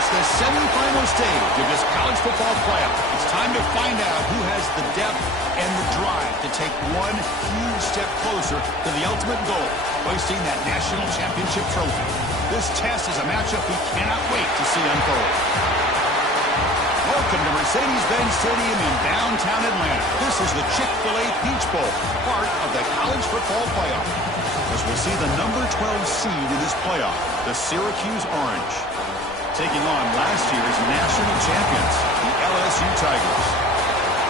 reached the semifinal stage of this college football playoff. It's time to find out who has the depth and the drive to take one huge step closer to the ultimate goal, hoisting that national championship trophy. This test is a matchup we cannot wait to see unfold. Welcome to Mercedes-Benz Stadium in downtown Atlanta. This is the Chick-fil-A Peach Bowl, part of the college football playoff. As we'll see the number 12 seed in this playoff, the Syracuse Orange, taking on last year's national champions, the LSU Tigers.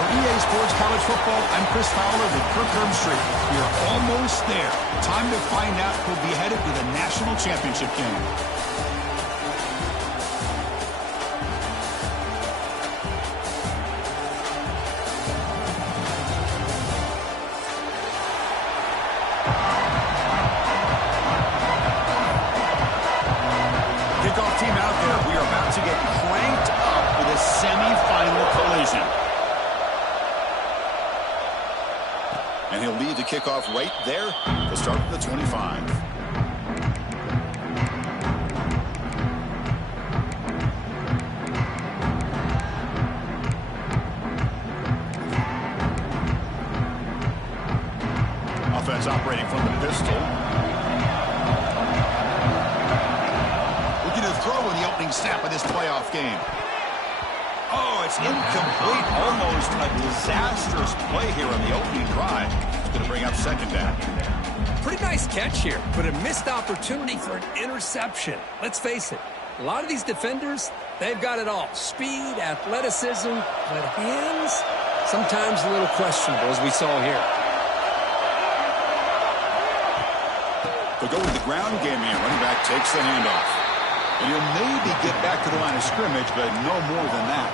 For EA Sports College Football, I'm Chris Fowler with Kirk Herbstreit. We are almost there. Time to find out who'll be headed to the national championship game. Kickoff team out there. We are about to get cranked up with a semifinal collision. And he'll lead the kickoff right there to start the 25. Offense operating from the pistol. Looking to throw in the opening snap of this playoff game. Oh, it's incomplete. Almost a disastrous play here on the opening drive. It's going to bring up second down. Pretty nice catch here, but a missed opportunity for an interception. Let's face it, a lot of these defenders, they've got it all. Speed, athleticism, but hands, sometimes a little questionable, as we saw here. They'll go to the ground game here. Running back takes the handoff. And he'll maybe get back to the line of scrimmage, but no more than that.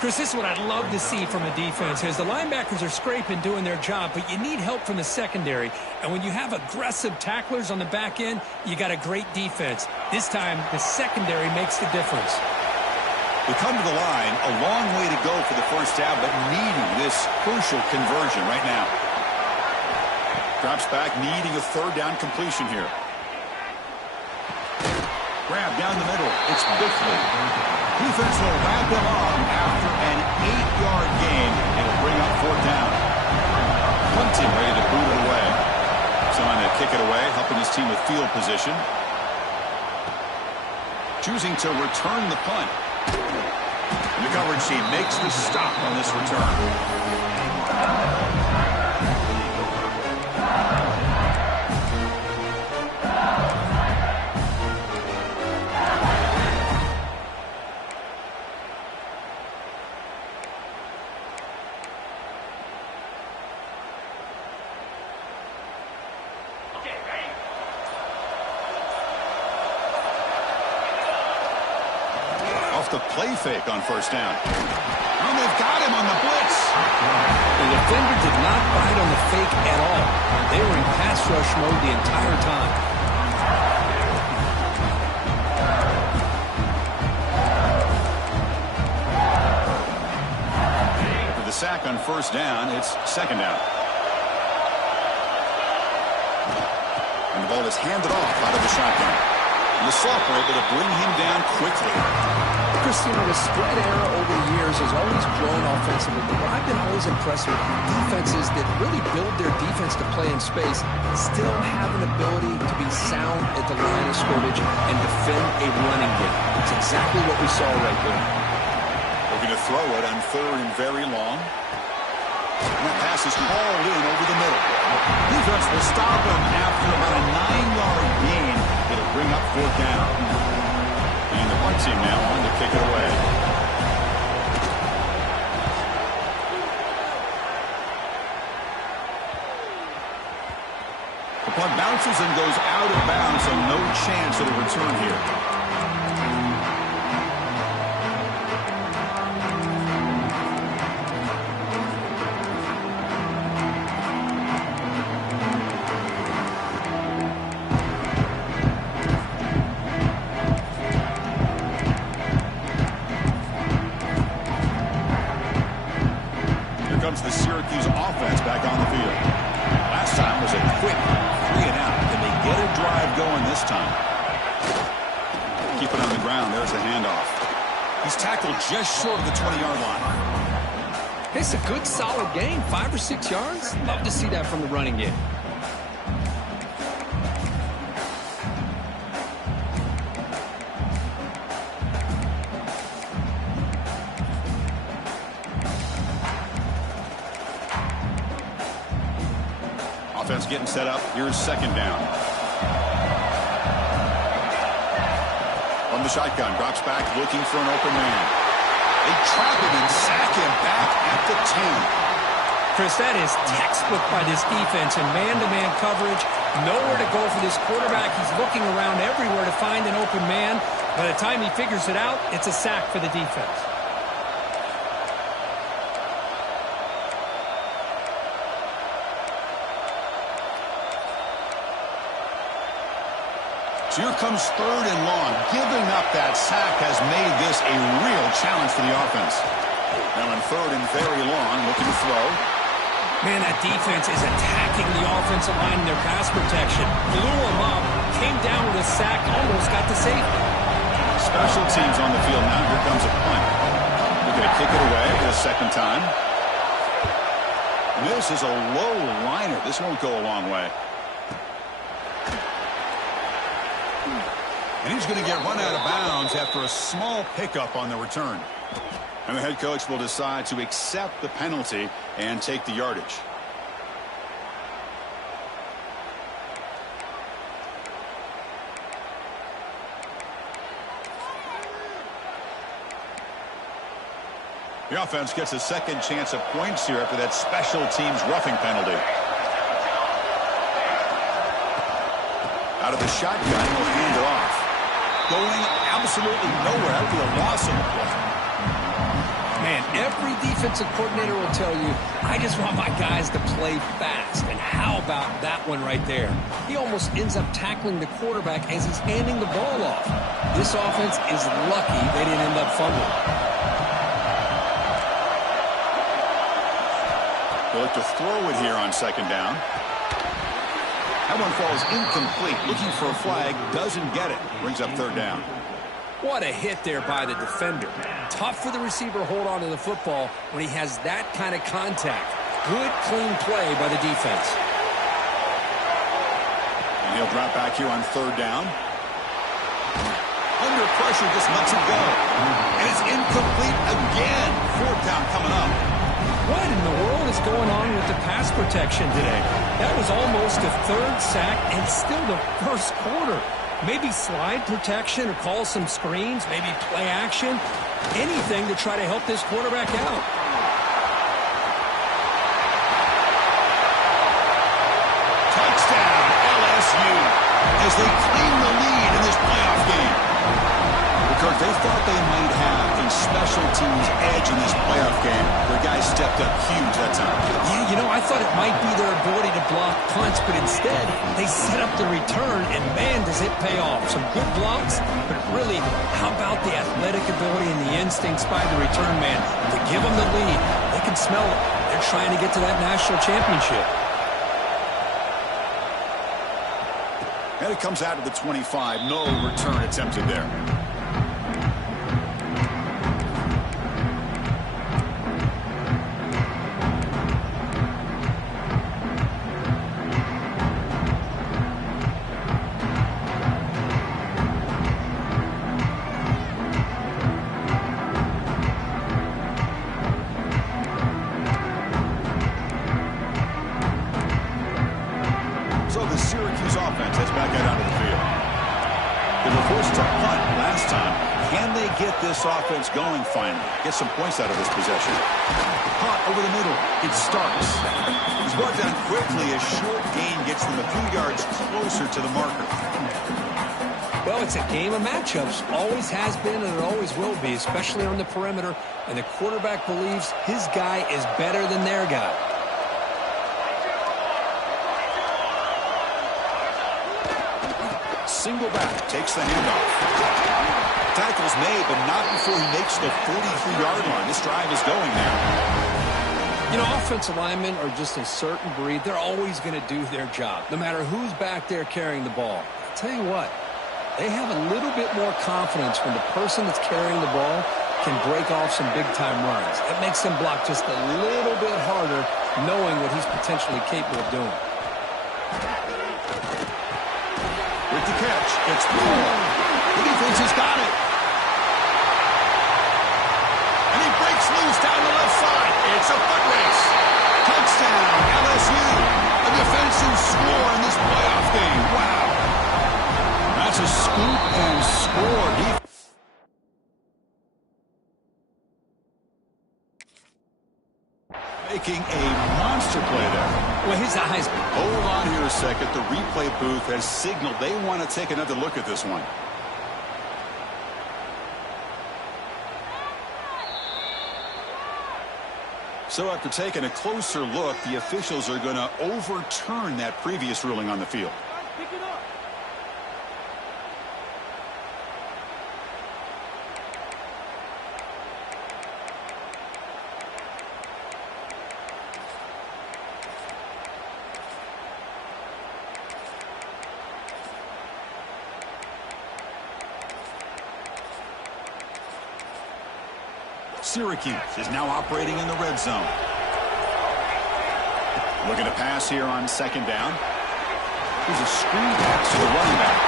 Chris, this is what I'd love to see from a defense. As the linebackers are scraping, doing their job, but you need help from the secondary. And when you have aggressive tacklers on the back end, you got a great defense. This time, the secondary makes the difference. We come to the line, a long way to go for the first down, but needing this crucial conversion right now. Drops back, needing a third down completion here. Grab down the middle. It's Bickley. Defense will wrap him up after an 8-yard gain. It'll bring up fourth down. Punting, ready to boot it away. Trying to kick it away, helping his team with field position. Choosing to return the punt. And the coverage team makes the stop on this return. The play fake on first down. Oh, they've got him on the blitz. The defender did not bite on the fake at all. They were in pass rush mode the entire time. For the sack on first down, it's second down. And the ball is handed off out of the shotgun. And the slot were able to bring him down quickly. Christian, the spread era over the years has always grown offensively, but I've been always impressed with defenses that really build their defense to play in space, still have an ability to be sound at the line of scrimmage and defend a running game. It's exactly what we saw right there. Looking to throw it on third and very long. And that pass is hauled in over the middle. Defense will stop him after about a 9-yard gain. It'll bring up fourth down. And the punt team now on to kick it away. The punt bounces and goes out of bounds, so no chance of a return here. Comes the Syracuse offense back on the field. Last time was a quick 3 and out. Can they get a drive going this time? Keep it on the ground. and there's the handoff. He's tackled just short of the 20-yard line. It's a good, solid gain. 5 or 6 yards. Love to see that from the running game. Offense getting set up. Here's second down. From the shotgun, drops back, looking for an open man. They trap him and sack him back at the 10. Chris, that is textbook by this defense in man-to-man coverage. Nowhere to go for this quarterback. He's looking around everywhere to find an open man. By the time he figures it out, it's a sack for the defense. So here comes third and long. Giving up that sack has made this a real challenge for the offense. Now in third and very long, looking to throw. Man, that defense is attacking the offensive line in their pass protection. Blew them up, came down with a sack, almost got the safety. Special teams on the field now. Here comes a punt. They're going to kick it away for the second time. And this is a low liner. This won't go a long way. And he's going to get run out of bounds after a small pickup on the return. And the head coach will decide to accept the penalty and take the yardage. The offense gets a second chance at points here after that special teams roughing penalty. Out of the shotgun, he'll hand it off. Going absolutely nowhere. That would be a loss of the play. Man, every defensive coordinator will tell you, I just want my guys to play fast. And how about that one right there? He almost ends up tackling the quarterback as he's handing the ball off. This offense is lucky they didn't end up fumbling. They'll look to throw it here on second down. That one falls incomplete. Looking for a flag. Doesn't get it. Brings up third down. What a hit there by the defender. Tough for the receiver to hold on to the football when he has that kind of contact. Good, clean play by the defense. And he'll drop back here on third down. Under pressure, just lets it go. And it's incomplete again. Fourth down coming up. What in the world is going on with the pass protection today? That was almost a third sack and still the first quarter. Maybe slide protection or call some screens, maybe play action. Anything to try to help this quarterback out. Touchdown, LSU, as they claim the lead in this playoff game. Because they thought they might have a special teams edge in this playoff game. Their guys stepped up huge that time. Yeah, you know, I thought it might be their ability to block punts, but instead they set up the return, and man, does it pay off. Some good blocks, but really, how about the athletic ability and the instincts by the return man to give them the lead? They can smell it. They're trying to get to that national championship. And it comes out of the 25. No return attempted there. So the Syracuse offense heads back out onto the field. They were forced to punt last time. Can they get this offense going finally? Get some points out of this possession. Punt over the middle. It starts. It's brought down quickly. A short gain gets them a few yards closer to the marker. Well, it's a game of matchups. Always has been and it always will be, especially on the perimeter. And the quarterback believes his guy is better than their guy. Single back, takes the handoff. Tackle's made, but not before he makes the 43-yard line. This drive is going now. You know, offensive linemen are just a certain breed. They're always going to do their job, no matter who's back there carrying the ball. I'll tell you what, They have a little bit more confidence when the person that's carrying the ball can break off some big-time runs. It makes them block just a little bit harder, knowing what he's potentially capable of doing. With the catch, it's Paul. The defense has got it. And he breaks loose down the left side. It's a foot race. Touchdown, LSU. A defensive score in this playoff game. Wow. That's a scoop and score. Making a monster play there. Well, his eyes. Hold on here a second. The replay booth has signaled they want to take another look at this one. So after taking a closer look, the officials are going to overturn that previous ruling on the field. Pick it up. Syracuse is now operating in the red zone. Looking to pass here on second down. Here's a screen pass to the running back.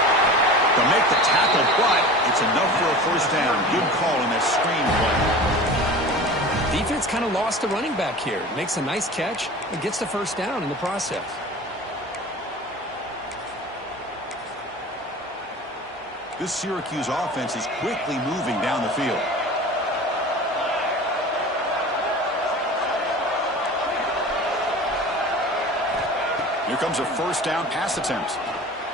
They'll make the tackle, but it's enough for a first down. Good call in that screen play. Defense kind of lost the running back here. Makes a nice catch and gets the first down in the process. This Syracuse offense is quickly moving down the field. Here comes a first down pass attempt.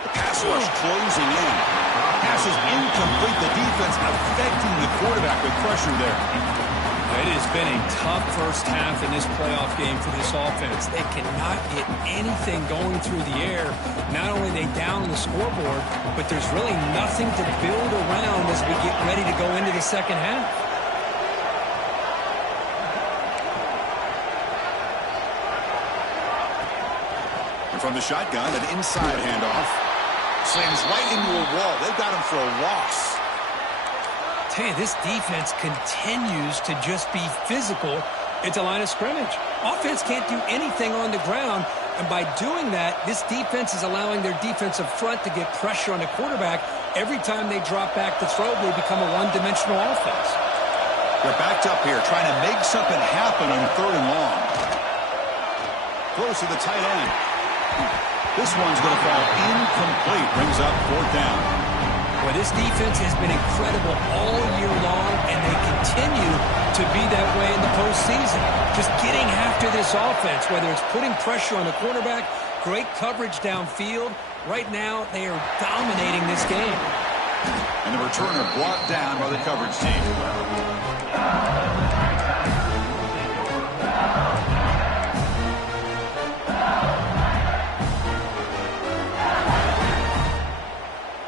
The pass rush closing in. Pass is incomplete. The defense affecting the quarterback with pressure there. It has been a tough first half in this playoff game for this offense. They cannot get anything going through the air. Not only are they down on the scoreboard, but there's really nothing to build around as we get ready to go into the second half. From the shotgun, an inside handoff. Slams right into a wall. They've got him for a loss. Tell you, this defense continues to just be physical at the line of scrimmage. Offense can't do anything on the ground, and by doing that, this defense is allowing their defensive front to get pressure on the quarterback. Every time they drop back to throw, they become a one-dimensional offense. They're backed up here, trying to make something happen on third and long. Throws to the tight end. This one's going to fall incomplete. Brings up fourth down. Well, this defense has been incredible all year long, and they continue to be that way in the postseason. Just getting after this offense, whether it's putting pressure on the quarterback, great coverage downfield. Right now, they are dominating this game. And the returner brought down by the coverage team.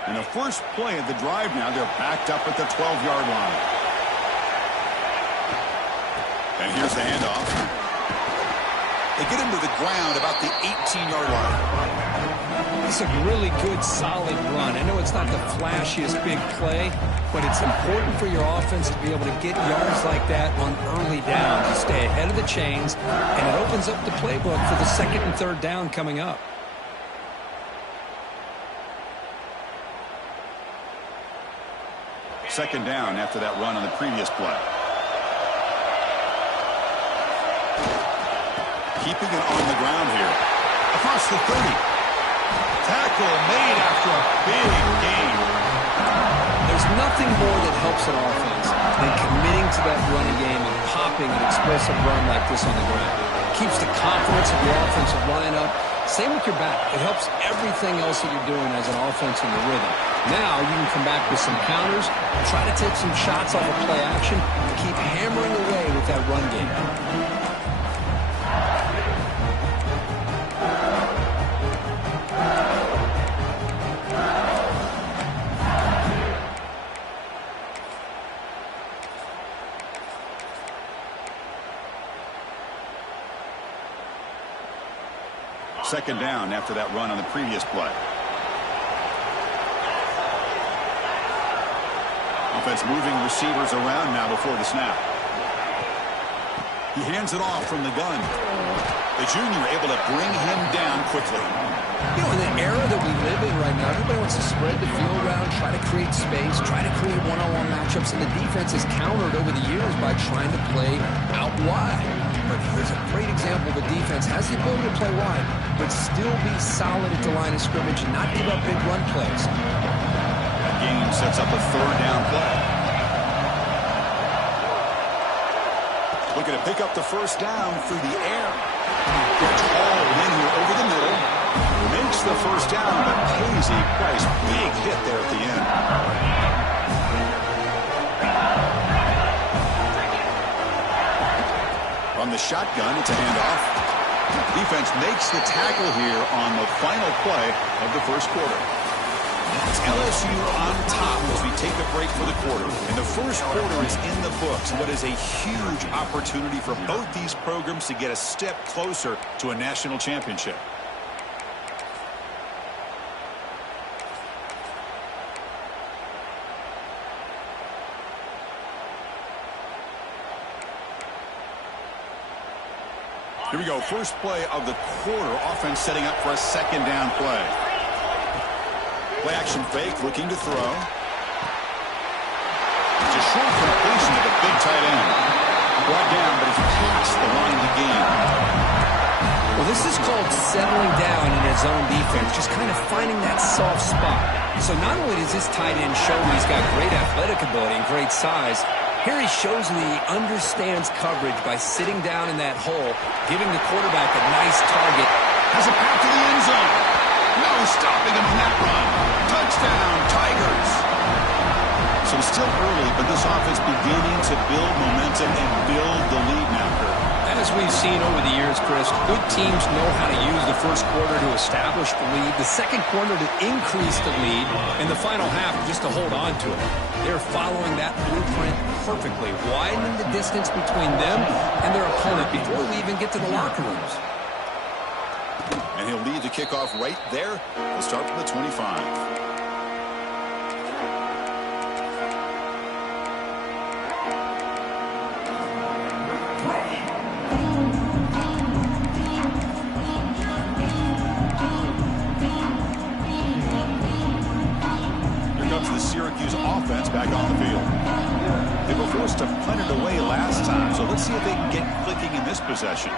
In the first play of the drive now, they're backed up at the 12-yard line. And here's the handoff. They get him to the ground about the 18-yard line. It's a really good, solid run. I know it's not the flashiest big play, but it's important for your offense to be able to get yards like that on early down to stay ahead of the chains, and it opens up the playbook for the second and third down coming up. Second down after that run on the previous play. Keeping it on the ground here. Across the 30. Tackle made after a big gain. There's nothing more that helps an offense than committing to that running game and popping an explosive run like this on the ground. It keeps the confidence of your offensive line up. Same with your back. It helps everything else that you're doing as an offense in the rhythm. Now you can come back with some counters, try to take some shots off of play action, and keep hammering away with that run game. Second down after that run on the previous play. Offense moving receivers around now before the snap. He hands it off from the gun. The junior able to bring him down quickly. You know, in the era that we live in right now, everybody wants to spread the field around, try to create space, try to create one-on-one matchups, and the defense has countered over the years by trying to play out wide. But here's a great example of a defense has the ability to play wide, but still be solid at the line of scrimmage and not give up big run plays. That game sets up a third down play. Looking to pick up the first down through the air. Gets hauled in here over the middle. Makes the first down, but pays a price. Big hit there at the end. From the shotgun, it's a handoff. Defense makes the tackle here on the final play of the first quarter. It's LSU on top as we take a break for the quarter. And the first quarter is in the books. What is a huge opportunity for both these programs to get a step closer to a national championship. Here we go. First play of the quarter. Offense setting up for a second down play. Play action fake, looking to throw. It's a short completion to the big tight end. Brought down, but it's past the line of the game. Well, this is called settling down in his own defense, just kind of finding that soft spot. So not only does this tight end show he's got great athletic ability and great size, here he shows that he understands coverage by sitting down in that hole, giving the quarterback a nice target. Has a path to the end zone. No stopping him in that run. Touchdown, Tigers. So still early, but this offense beginning to build momentum and build the lead now, Kurt. As we've seen over the years, Chris, good teams know how to use the first quarter to establish the lead, the second quarter to increase the lead, and the final half just to hold on to it. They're following that blueprint perfectly, widening the distance between them and their opponent before we even get to the locker rooms. And he'll lead the kickoff right there. We'll start from the 25. Syracuse offense back on the field. They were forced to punt it away last time, so let's see if they can get clicking in this possession.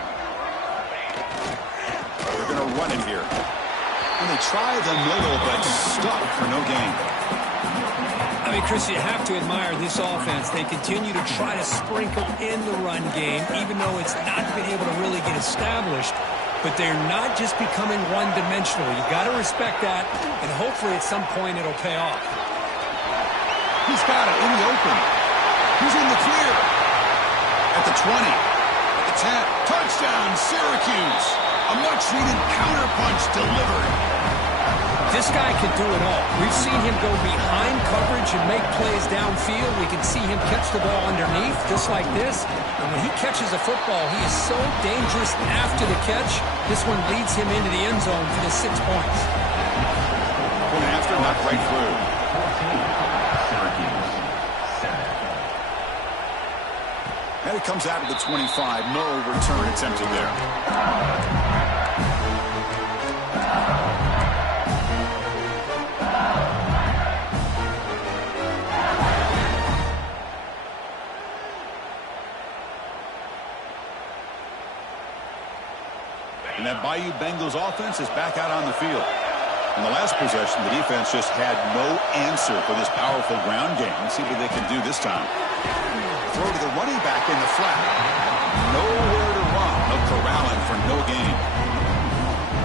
They're going to run it here. And they try the middle, but stuck for no gain. I mean, Chris, you have to admire this offense. They continue to try to sprinkle in the run game, even though it's not been able to really get established. But they're not just becoming one-dimensional. You got to respect that, and hopefully at some point it'll pay off. He's got it in the open. He's in the clear. At the 20. At the 10. Touchdown, Syracuse. A much-needed counterpunch delivered. This guy can do it all. We've seen him go behind coverage and make plays downfield. We can see him catch the ball underneath, just like this. And when he catches a football, he is so dangerous after the catch. This one leads him into the end zone for the 6 points. Point after, not right through. And it comes out of the 25. No return attempted there. And that Bayou Bengals offense is back out on the field. In the last possession, the defense just had no answer for this powerful ground game. Let's see what they can do this time. Throw to the running back in the flat. Nowhere to run. No corralling for no gain.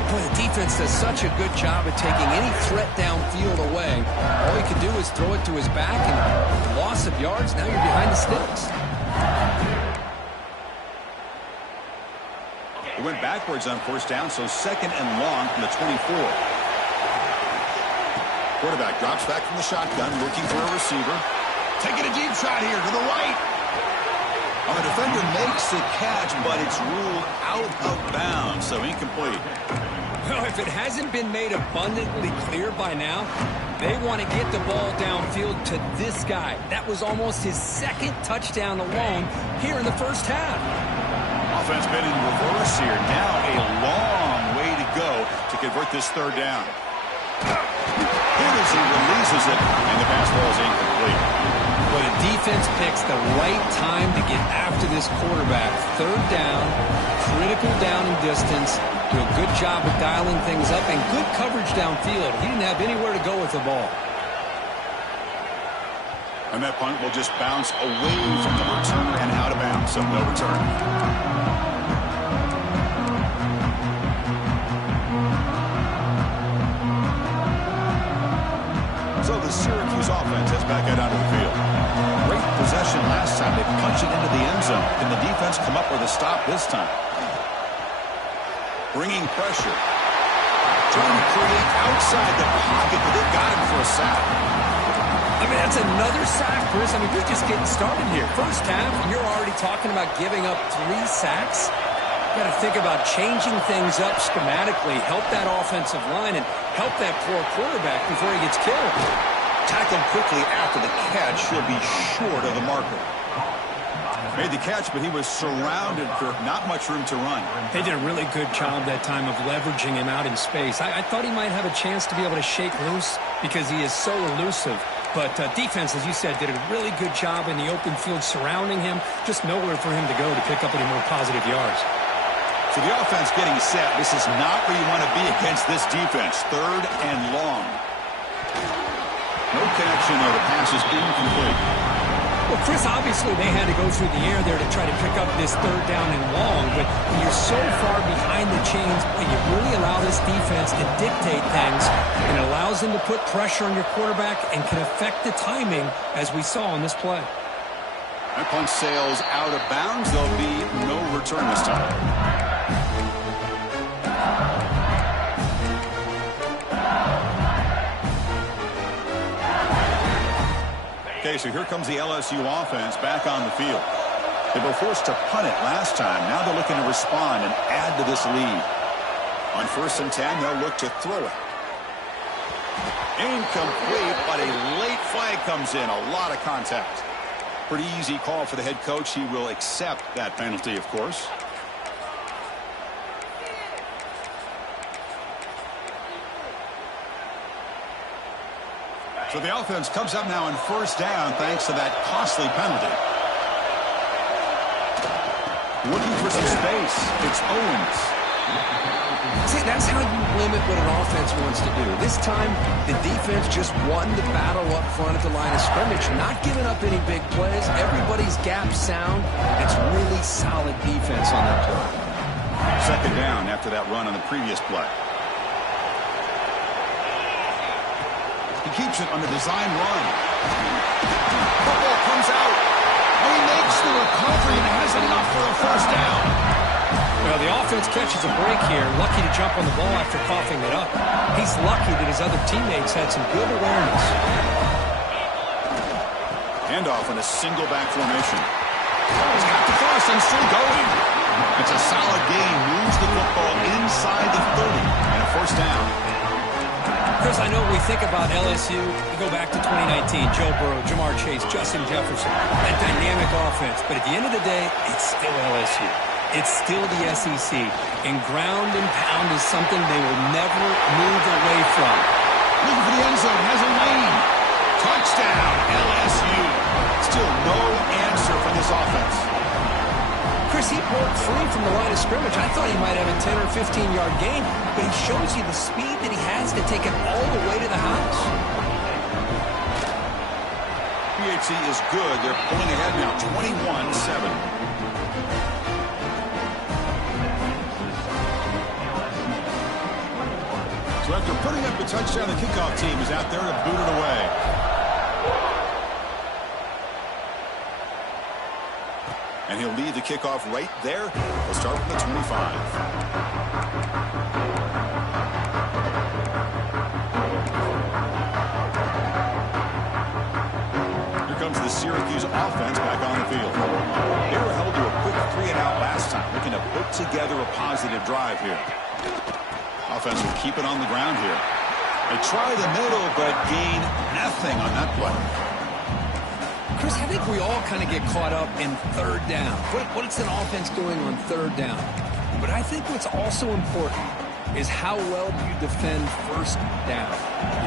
Boy, the defense does such a good job of taking any threat downfield away. All he can do is throw it to his back, and with the loss of yards, now you're behind the sticks. It went backwards on first down, so second and long from the 24. Quarterback drops back from the shotgun, looking for a receiver. Taking a deep shot here to the right. Oh, the defender makes the catch, but it's ruled out of bounds, so incomplete. Well, if it hasn't been made abundantly clear by now, They want to get the ball downfield to this guy. That was almost his second touchdown alone here in the first half. Offense been in reverse here. Now a long way to go to convert this third down. Here as he releases it, and the pass ball is incomplete. But a defense picks the right time to get after this quarterback. Third down, critical down and distance. Do a good job of dialing things up and good coverage downfield. He didn't have anywhere to go with the ball. And that punt will just bounce away from the returner and out of bounds, so no return. So the Syracuse offense has back out onto the field. Great possession last time. They punch it into the end zone. Can the defense come up with a stop this time? Bringing pressure. Trying to create outside the pocket, but they got him for a sack. I mean, that's another sack, Chris. I mean, we're just getting started here. First half, and you're already talking about giving up 3 sacks. You got to think about changing things up schematically, help that offensive line, and help that poor quarterback before he gets killed. Tackled quickly after the catch. He'll be short of the marker. Made the catch, but he was surrounded for not much room to run. They did a really good job that time of leveraging him out in space. I thought he might have a chance to be able to shake loose because he is so elusive. But defense, as you said, did a really good job in the open field surrounding him. Just nowhere for him to go to pick up any more positive yards. So the offense getting set. This is not where you want to be against this defense. Third and long. No connection there. The pass is incomplete. Well, Chris, obviously they had to go through the air there to try to pick up this third down and long, but when you're so far behind the chains, you really allow this defense to dictate things, and it allows them to put pressure on your quarterback and can affect the timing, as we saw on this play. That punt sails out of bounds. There'll be no return this time. Okay, so here comes the LSU offense back on the field. They were forced to punt it last time. Now they're looking to respond and add to this lead. On 1st and 10, they'll look to throw it. Incomplete, but a late flag comes in. A lot of contact. Pretty easy call for the head coach. He will accept that penalty, of course. So the offense comes up now on 1st down thanks to that costly penalty. Looking for some space. It's Owens. See, that's how you limit what an offense wants to do. This time, the defense just won the battle up front at the line of scrimmage, not giving up any big plays. Everybody's gap sound. It's really solid defense on that play. 2nd down after that run on the previous play. He keeps it on the design run. Football comes out. And he makes the recovery and has enough for a 1st down. Well, the offense catches a break here. Lucky to jump on the ball after coughing it up. He's lucky that his other teammates had some good awareness. Handoff in a single back formation. He's got the cross and still going. It's a solid gain. Moves the football inside the 30 and a 1st down. Chris, I know we think about LSU. We go back to 2019. Joe Burrow, Jamar Chase, Justin Jefferson. That dynamic offense. But at the end of the day, it's still LSU. It's still the SEC. And ground and pound is something they will never move away from. Looking for the end zone. Has a lane. Touchdown, LSU. Still no answer for this offense. Chris, he broke free from the line of scrimmage. I thought he might have a 10 or 15-yard gain, but he shows you the speed that he has to take it all the way to the house. PHC is good. They're pulling ahead now, 21-7. So after putting up a touchdown, the kickoff team is out there to boot it away. And he'll lead the kickoff right there. We'll start from the 25. Here comes the Syracuse offense back on the field. They were held to a quick 3-and-out last time, looking to put together a positive drive here. Offense will keep it on the ground here. They try the middle, but gain nothing on that play. Chris, I think we all kind of get caught up in third down. What is an offense doing on third down? But I think what's also important is how well you defend first down.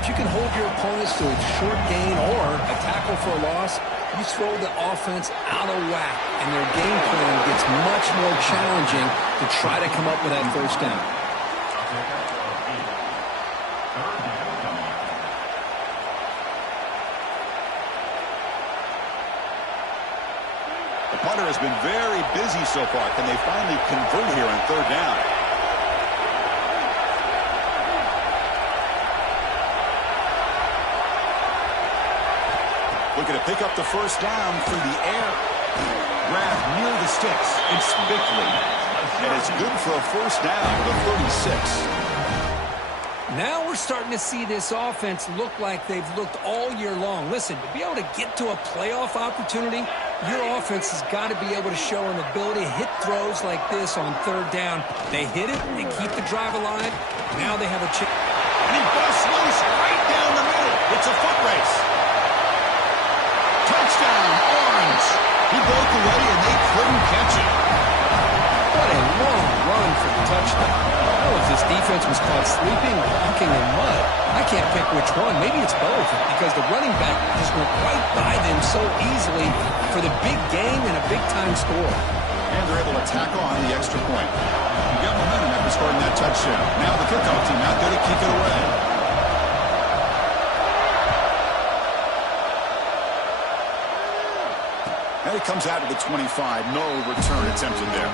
If you can hold your opponents to a short gain or a tackle for a loss, you throw the offense out of whack, and their game plan gets much more challenging to try to come up with that first down. The punter has been very busy so far. Can they finally convert here on third down? Looking to pick up the first down through the air. Grab near the sticks. It's Bickley. And it's good for a first down to the 36. Now we're starting to see this offense look like they've looked all year long. Listen, to be able to get to a playoff opportunity, your offense has got to be able to show an ability to hit throws like this on third down. They hit it, they keep the drive alive. Now they have a chance. And he busts loose right down the middle. It's a foot race. Touchdown, Orange. He broke away and they couldn't catch it. What a long run for the touchdown. I don't know if this defense was caught sleeping or walking in mud. I can't pick which one. Maybe it's both, because the running back just went right by them so easily for the big game and a big-time score. And they're able to tackle on the extra point. You got momentum after scoring that touchdown. Now the kickoff team out there to kick it away. And he comes out to the 25. No return attempted there.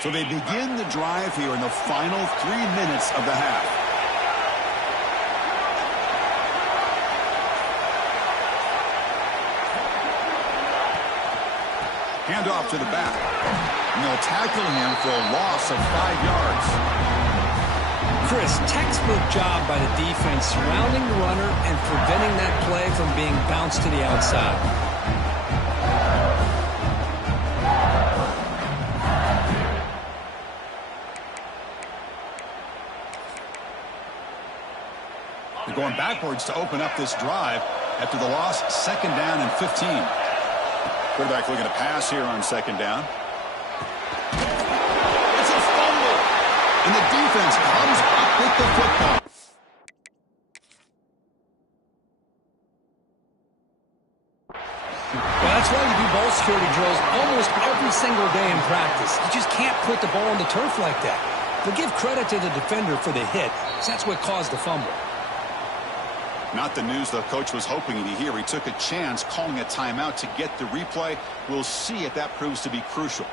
So they begin the drive here in the final 3 minutes of the half. Hand off to the back. And they'll tackle him for a loss of 5 yards. Chris, textbook job by the defense surrounding the runner and preventing that play from being bounced to the outside. They're going backwards to open up this drive after the loss. Second down and 15. Quarterback looking to pass here on second down. It's a fumble. And the defense comes up with the football. Well, that's why you do ball security drills almost every single day in practice. You just can't put the ball on the turf like that. But give credit to the defender for the hit, because that's what caused the fumble. Not the news the coach was hoping to hear. He took a chance calling a timeout to get the replay. We'll see if that proves to be crucial.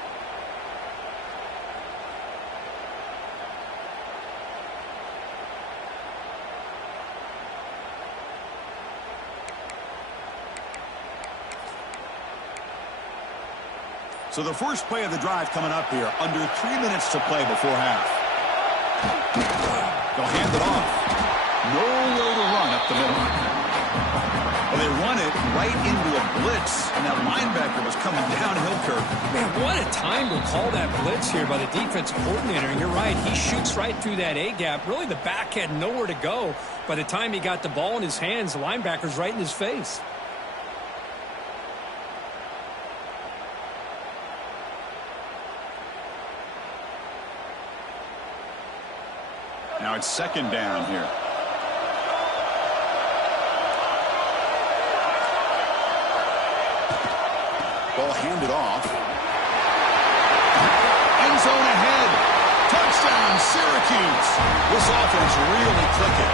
So the first play of the drive coming up here. Under 3 minutes to play before half. They'll hand it off. Nowhere to run up the middle. Well, they run it right into a blitz, and that linebacker was coming downhill curve. Man, what a time to call that blitz here by the defensive coordinator. And you're right, he shoots right through that A-gap. Really, the back had nowhere to go. By the time he got the ball in his hands, the linebacker's right in his face. Now it's second down here. Ball handed off. End zone ahead. Touchdown, Syracuse. This offense really clicking.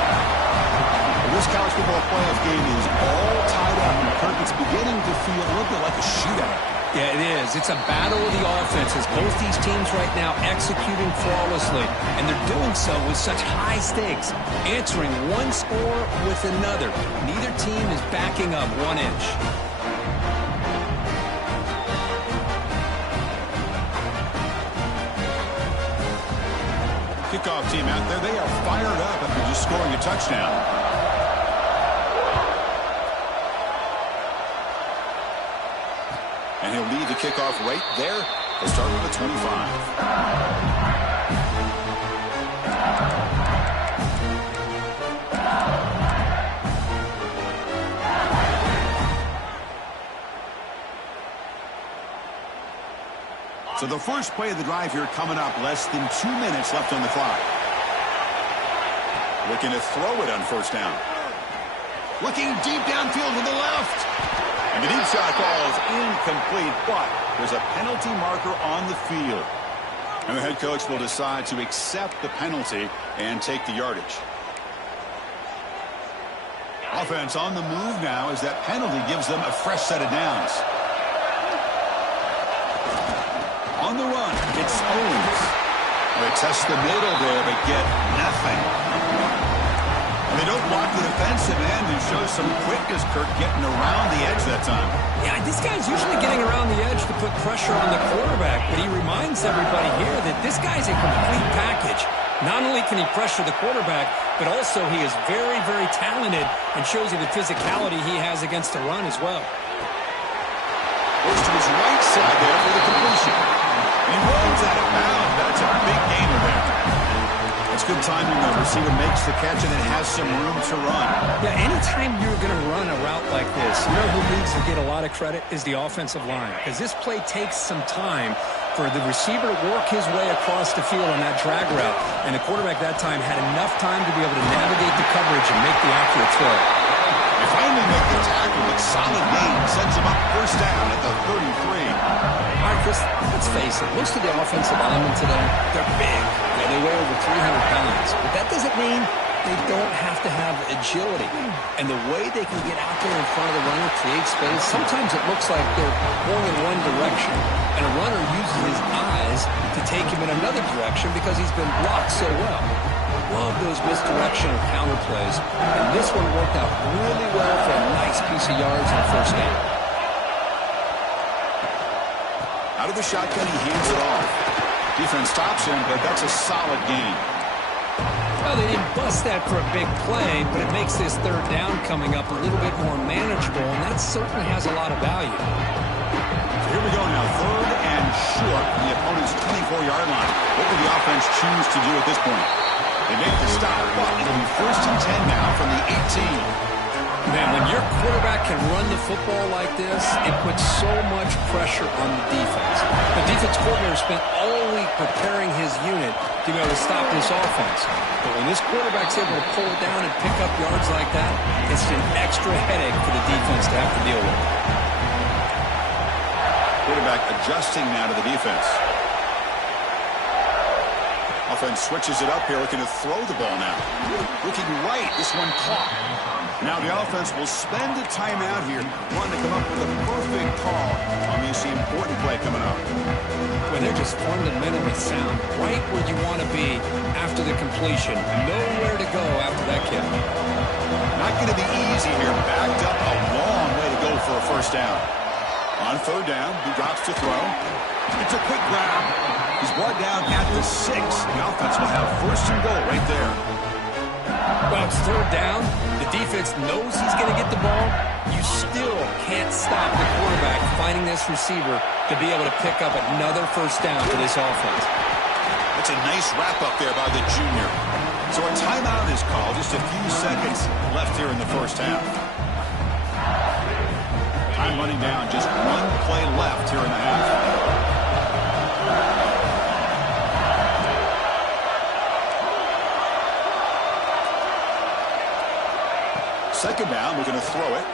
This college football playoff game is all tied up. Kirk, it's beginning to feel a little bit like a shootout. Yeah, it is. It's a battle of the offenses. Both these teams right now executing flawlessly, and they're doing so with such high stakes, answering one score with another. Neither team is backing up 1 inch. Kickoff team out there, they are fired up after just scoring a touchdown. And he'll lead the kickoff right there. They'll start with the 25. So the first play of the drive here coming up, less than 2 minutes left on the clock. Looking to throw it on first down. Looking deep downfield to the left. And the deep shot falls incomplete, but there's a penalty marker on the field. And the head coach will decide to accept the penalty and take the yardage. Offense on the move now as that penalty gives them a fresh set of downs. On the run, it's Owens. They test the middle there, but get nothing. And they don't block the defensive end and show some quickness, Kirk, getting around the edge that time. Yeah, this guy's usually getting around the edge to put pressure on the quarterback, but he reminds everybody here that this guy's a complete package. Not only can he pressure the quarterback, but also he is very, very talented and shows you the physicality he has against the run as well. Goes to his right side there for the completion. He runs out of bounds. That's a big gainer there. It's good timing. The receiver makes the catch and it has some room to run. Yeah, anytime you're going to run a route like this, you know who needs to get a lot of credit is the offensive line. Because this play takes some time for the receiver to work his way across the field on that drag route. And the quarterback that time had enough time to be able to navigate the coverage and make the accurate throw. They finally make the tackle, but solid gain sends them up first down at the 33. All right, Chris, let's face it. Most of the offensive linemen today, they're big. Yeah, they weigh over 300 pounds. But that doesn't mean they don't have to have agility. And the way they can get out there in front of the runner, create space, sometimes it looks like they're going in one direction. And a runner uses his eyes to take him in another direction because he's been blocked so well. Love those misdirection or counter plays. And this one worked out really well for a nice piece of yards on first down. Out of the shotgun, he hands it off. Defense stops him, but that's a solid gain. Well, they didn't bust that for a big play, but it makes this third down coming up a little bit more manageable, and that certainly has a lot of value. So here we go now, third and short from the opponent's 24-yard line. What will the offense choose to do at this point? They make the stop, but it'll be first and 10 now from the 18. Man, when your quarterback can run the football like this, it puts so much pressure on the defense. The defense coordinator spent all week preparing his unit to be able to stop this offense. But when this quarterback's able to pull it down and pick up yards like that, it's an extra headache for the defense to have to deal with. Quarterback adjusting now to the defense. Offense switches it up here, looking to throw the ball now. Looking right, this one caught. Now the offense will spend a timeout here, wanting to come up with a perfect call on this important play coming up. Well, they're just fundamentally sound, right where you want to be after the completion. Nowhere to go after that kick. Not going to be easy here. Backed up a long way to go for a first down. On third down, he drops to throw. It's a quick grab. He's brought down at the 6. The offense will have first and goal right there. Well, it's third down. The defense knows he's going to get the ball. You still can't stop the quarterback finding this receiver to be able to pick up another first down for this offense. That's a nice wrap-up there by the junior. So a timeout is called. Just a few seconds left here in the first half. Time running down. Just one play left here in the half. Second down, we're going to throw it.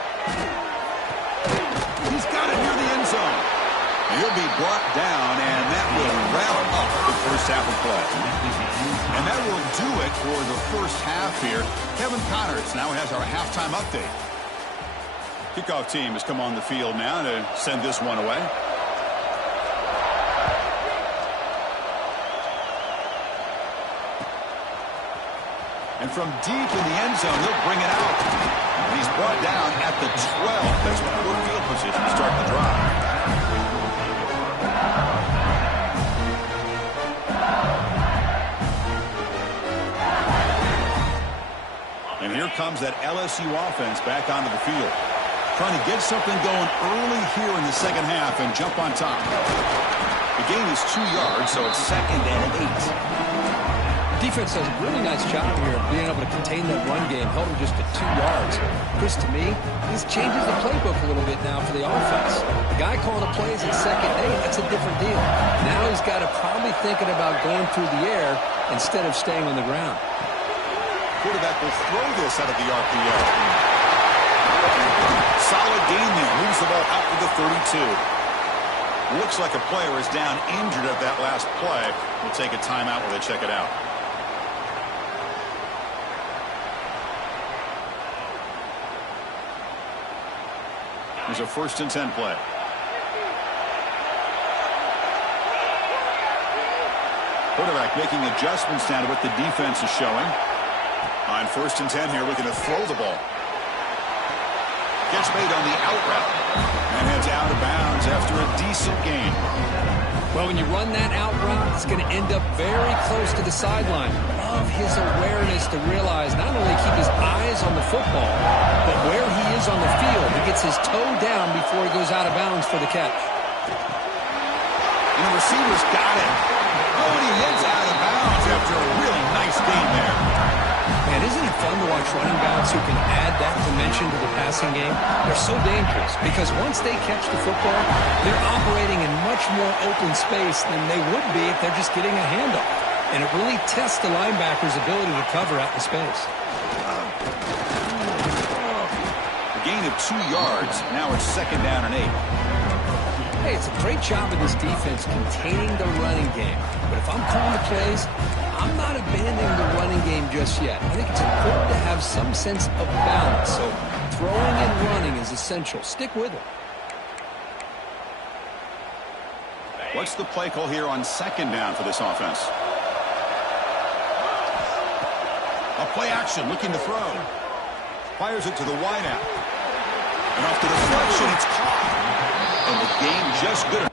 He's got it near the end zone. He'll be brought down, and that will wrap up the first half of play. And that will do it for the first half here. Kevin Connors now has our halftime update. Kickoff team has come on the field now to send this one away. And from deep in the end zone, he'll bring it out. And he's brought down at the 12. That's poor field position to start the drive. And here comes that LSU offense back onto the field. Trying to get something going early here in the second half and jump on top. The gain is 2 yards, so it's 2nd and 8. Defense does a really nice job here of being able to contain that run game, held him just to 2 yards. Chris, to me, this changes the playbook a little bit now for the offense. The guy calling the plays at 2nd and 8, that's a different deal. Now he's got to probably thinking about going through the air instead of staying on the ground. Quarterback will throw this out of the RPO. Solid gain there. Moves the ball out to the 32. Looks like a player is down injured at that last play. We'll take a timeout while they check it out. There's a 1st and 10 play. Quarterback making adjustments down to what the defense is showing. On 1st and 10 here, looking to throw the ball. Gets made on the out route. And heads out of bounds after a decent gain. Well, when you run that out route, it's going to end up very close to the sideline. Love his awareness to realize not only keep his eyes on the football, but where he is on the field. He gets his toe down before he goes out of bounds for the catch. And the receiver's got it. Oh, and he heads out of bounds after a really nice gain there. Man, isn't it fun to watch running backs who can add that dimension to the passing game? They're so dangerous because once they catch the football, they're operating in much more open space than they would be if they're just getting a handoff. And it really tests the linebacker's ability to cover out in space. A gain of 2 yards. Now it's 2nd down and 8. Hey, it's a great job of this defense containing the running game. But if I'm calling the plays, I'm not abandoning the running game just yet. I think it's important to have some sense of balance. So throwing and running is essential. Stick with it. What's the play call here on 2nd down for this offense? A play action, looking to throw. Fires it to the wideout. And off the deflection, it's caught. And the game just good.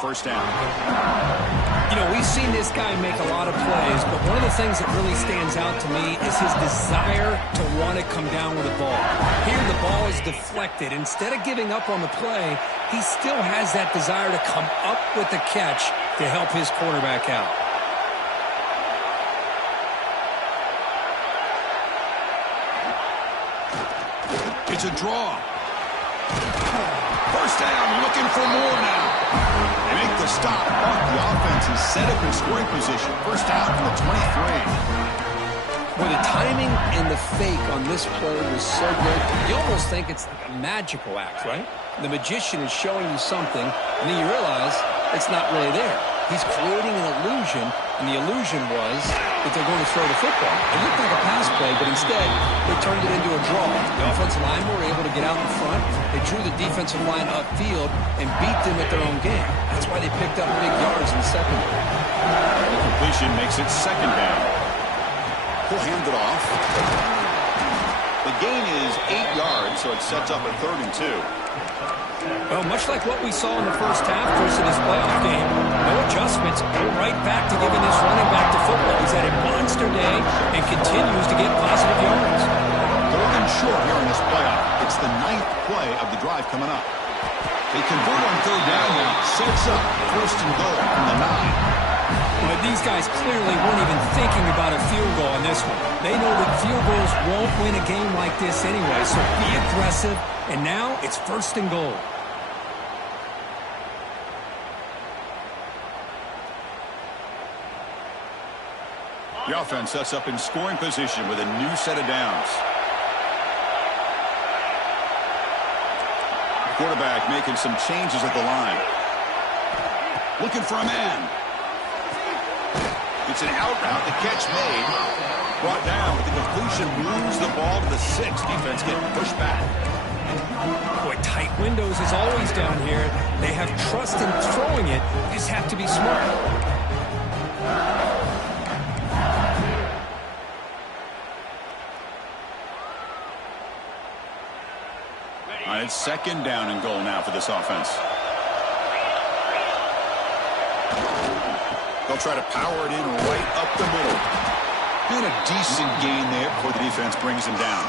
First down. You know, we've seen this guy make a lot of plays, but one of the things that really stands out to me is his desire to want to come down with the ball. Here, the ball is deflected. Instead of giving up on the play, he still has that desire to come up with the catch to help his quarterback out. It's a draw. First down, looking for more now. They make the stop, but the offense is set up in scoring position. First down from the 23. Well, the timing and the fake on this play was so good, you almost think it's like a magical act, right? The magician is showing you something, and then you realize it's not really there. He's creating an illusion, and the illusion was that they're going to throw the football. It looked like a pass play, but instead, they turned it into a draw. The offensive line were able to get out in front. They drew the defensive line upfield and beat them at their own game. That's why they picked up big yards in the secondary. The completion makes it 2nd down. He'll hand it off. The gain is 8 yards, so it sets up a 3rd and 2. Well, much like what we saw in the first half versus this playoff game, no adjustments, go right back to giving this running back to football. He's had a monster day and continues to get positive yards. Golden short here in this playoff. It's the 9th play of the drive coming up. They convert on 3rd down now. Sets up 1st and goal from the 9. But these guys clearly weren't even thinking about a field goal on this one. They know that field goals won't win a game like this anyway, so be aggressive. And now it's 1st and goal. The offense sets up in scoring position with a new set of downs. The quarterback making some changes at the line. Looking for a man. It's an out route, the catch made. Brought down with the completion, moves the ball to the 6. Defense getting pushed back. Boy, tight windows is always down here. They have trust in throwing it. You just have to be smart. All right, it's second down and goal now for this offense. They'll try to power it in right up the middle. And a decent gain there before the defense brings him down.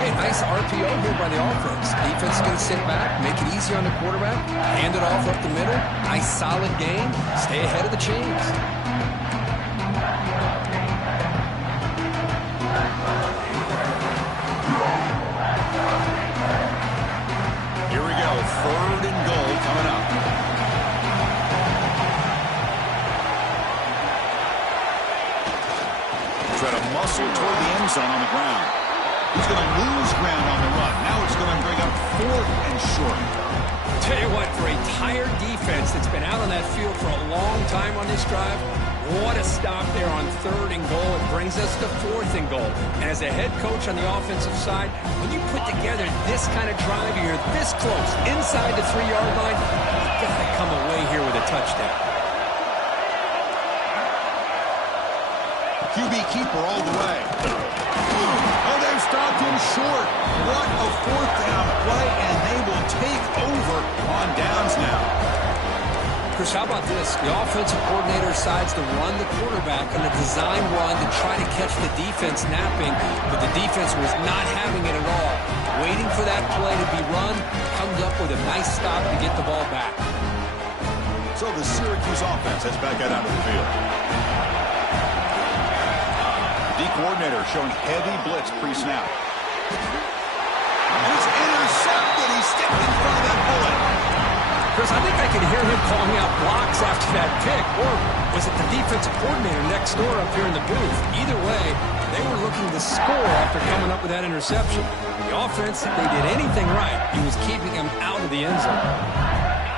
Hey, nice RPO here by the offense. Defense is going to sit back, make it easy on the quarterback, hand it off up the middle. Nice solid gain. Stay ahead of the chains. Here we go. Third and goal coming up. Try to muscle toward the end zone on the ground. He's going to lose ground on the run. Now it's going to bring up 4th and short. Tell you what, for a tired defense that's been out on that field for a long time on this drive, what a stop there on 3rd and goal. It brings us to 4th and goal. And as a head coach on the offensive side, when you put together this kind of drive, you're this close, inside the 3-yard line, you got to come away here with a touchdown. QB keeper all the way. Oh, they've stopped him short. What a 4th down play, and they will take over on downs now. Chris, how about this? The offensive coordinator decides to run the quarterback on a design run to try to catch the defense napping, but the defense was not having it at all. Waiting for that play to be run, comes up with a nice stop to get the ball back. So the Syracuse offense heads back out onto the field. Coordinator showing heavy blitz pre-snap. And it's intercepted. He's stepped in front of that bullet. Chris, I think I could hear him calling out blocks after that pick. Or was it the defensive coordinator next door up here in the booth? Either way, they were looking to score after coming up with that interception. The offense, if they did anything right, he was keeping him out of the end zone.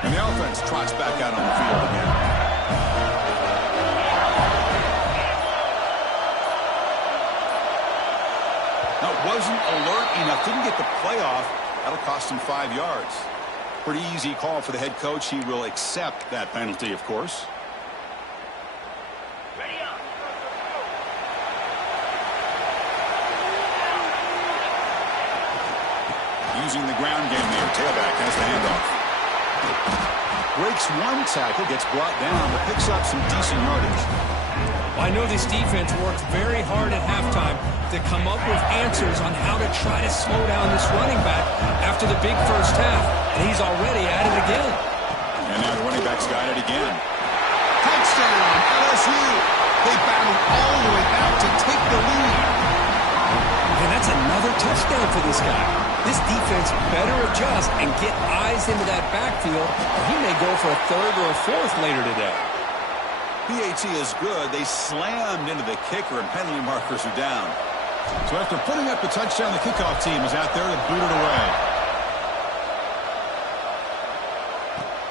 And the offense trots back out on the field again. Wasn't alert enough, didn't get the playoff. That'll cost him 5 yards. Pretty easy call for the head coach. He will accept that penalty, of course. Using the ground game there. Tailback has the handoff. Breaks one tackle, gets brought down, but picks up some decent yardage. I know this defense worked very hard at halftime to come up with answers on how to try to slow down this running back after the big first half, and he's already at it again. And now the running back's got it again. Touchdown, LSU. They battled all the way back to take the lead. And that's another touchdown for this guy. This defense better adjust and get eyes into that backfield, or he may go for a 3rd or a 4th later today. PAT is good. They slammed into the kicker, and penalty markers are down. So after putting up the touchdown, the kickoff team is out there to boot it away.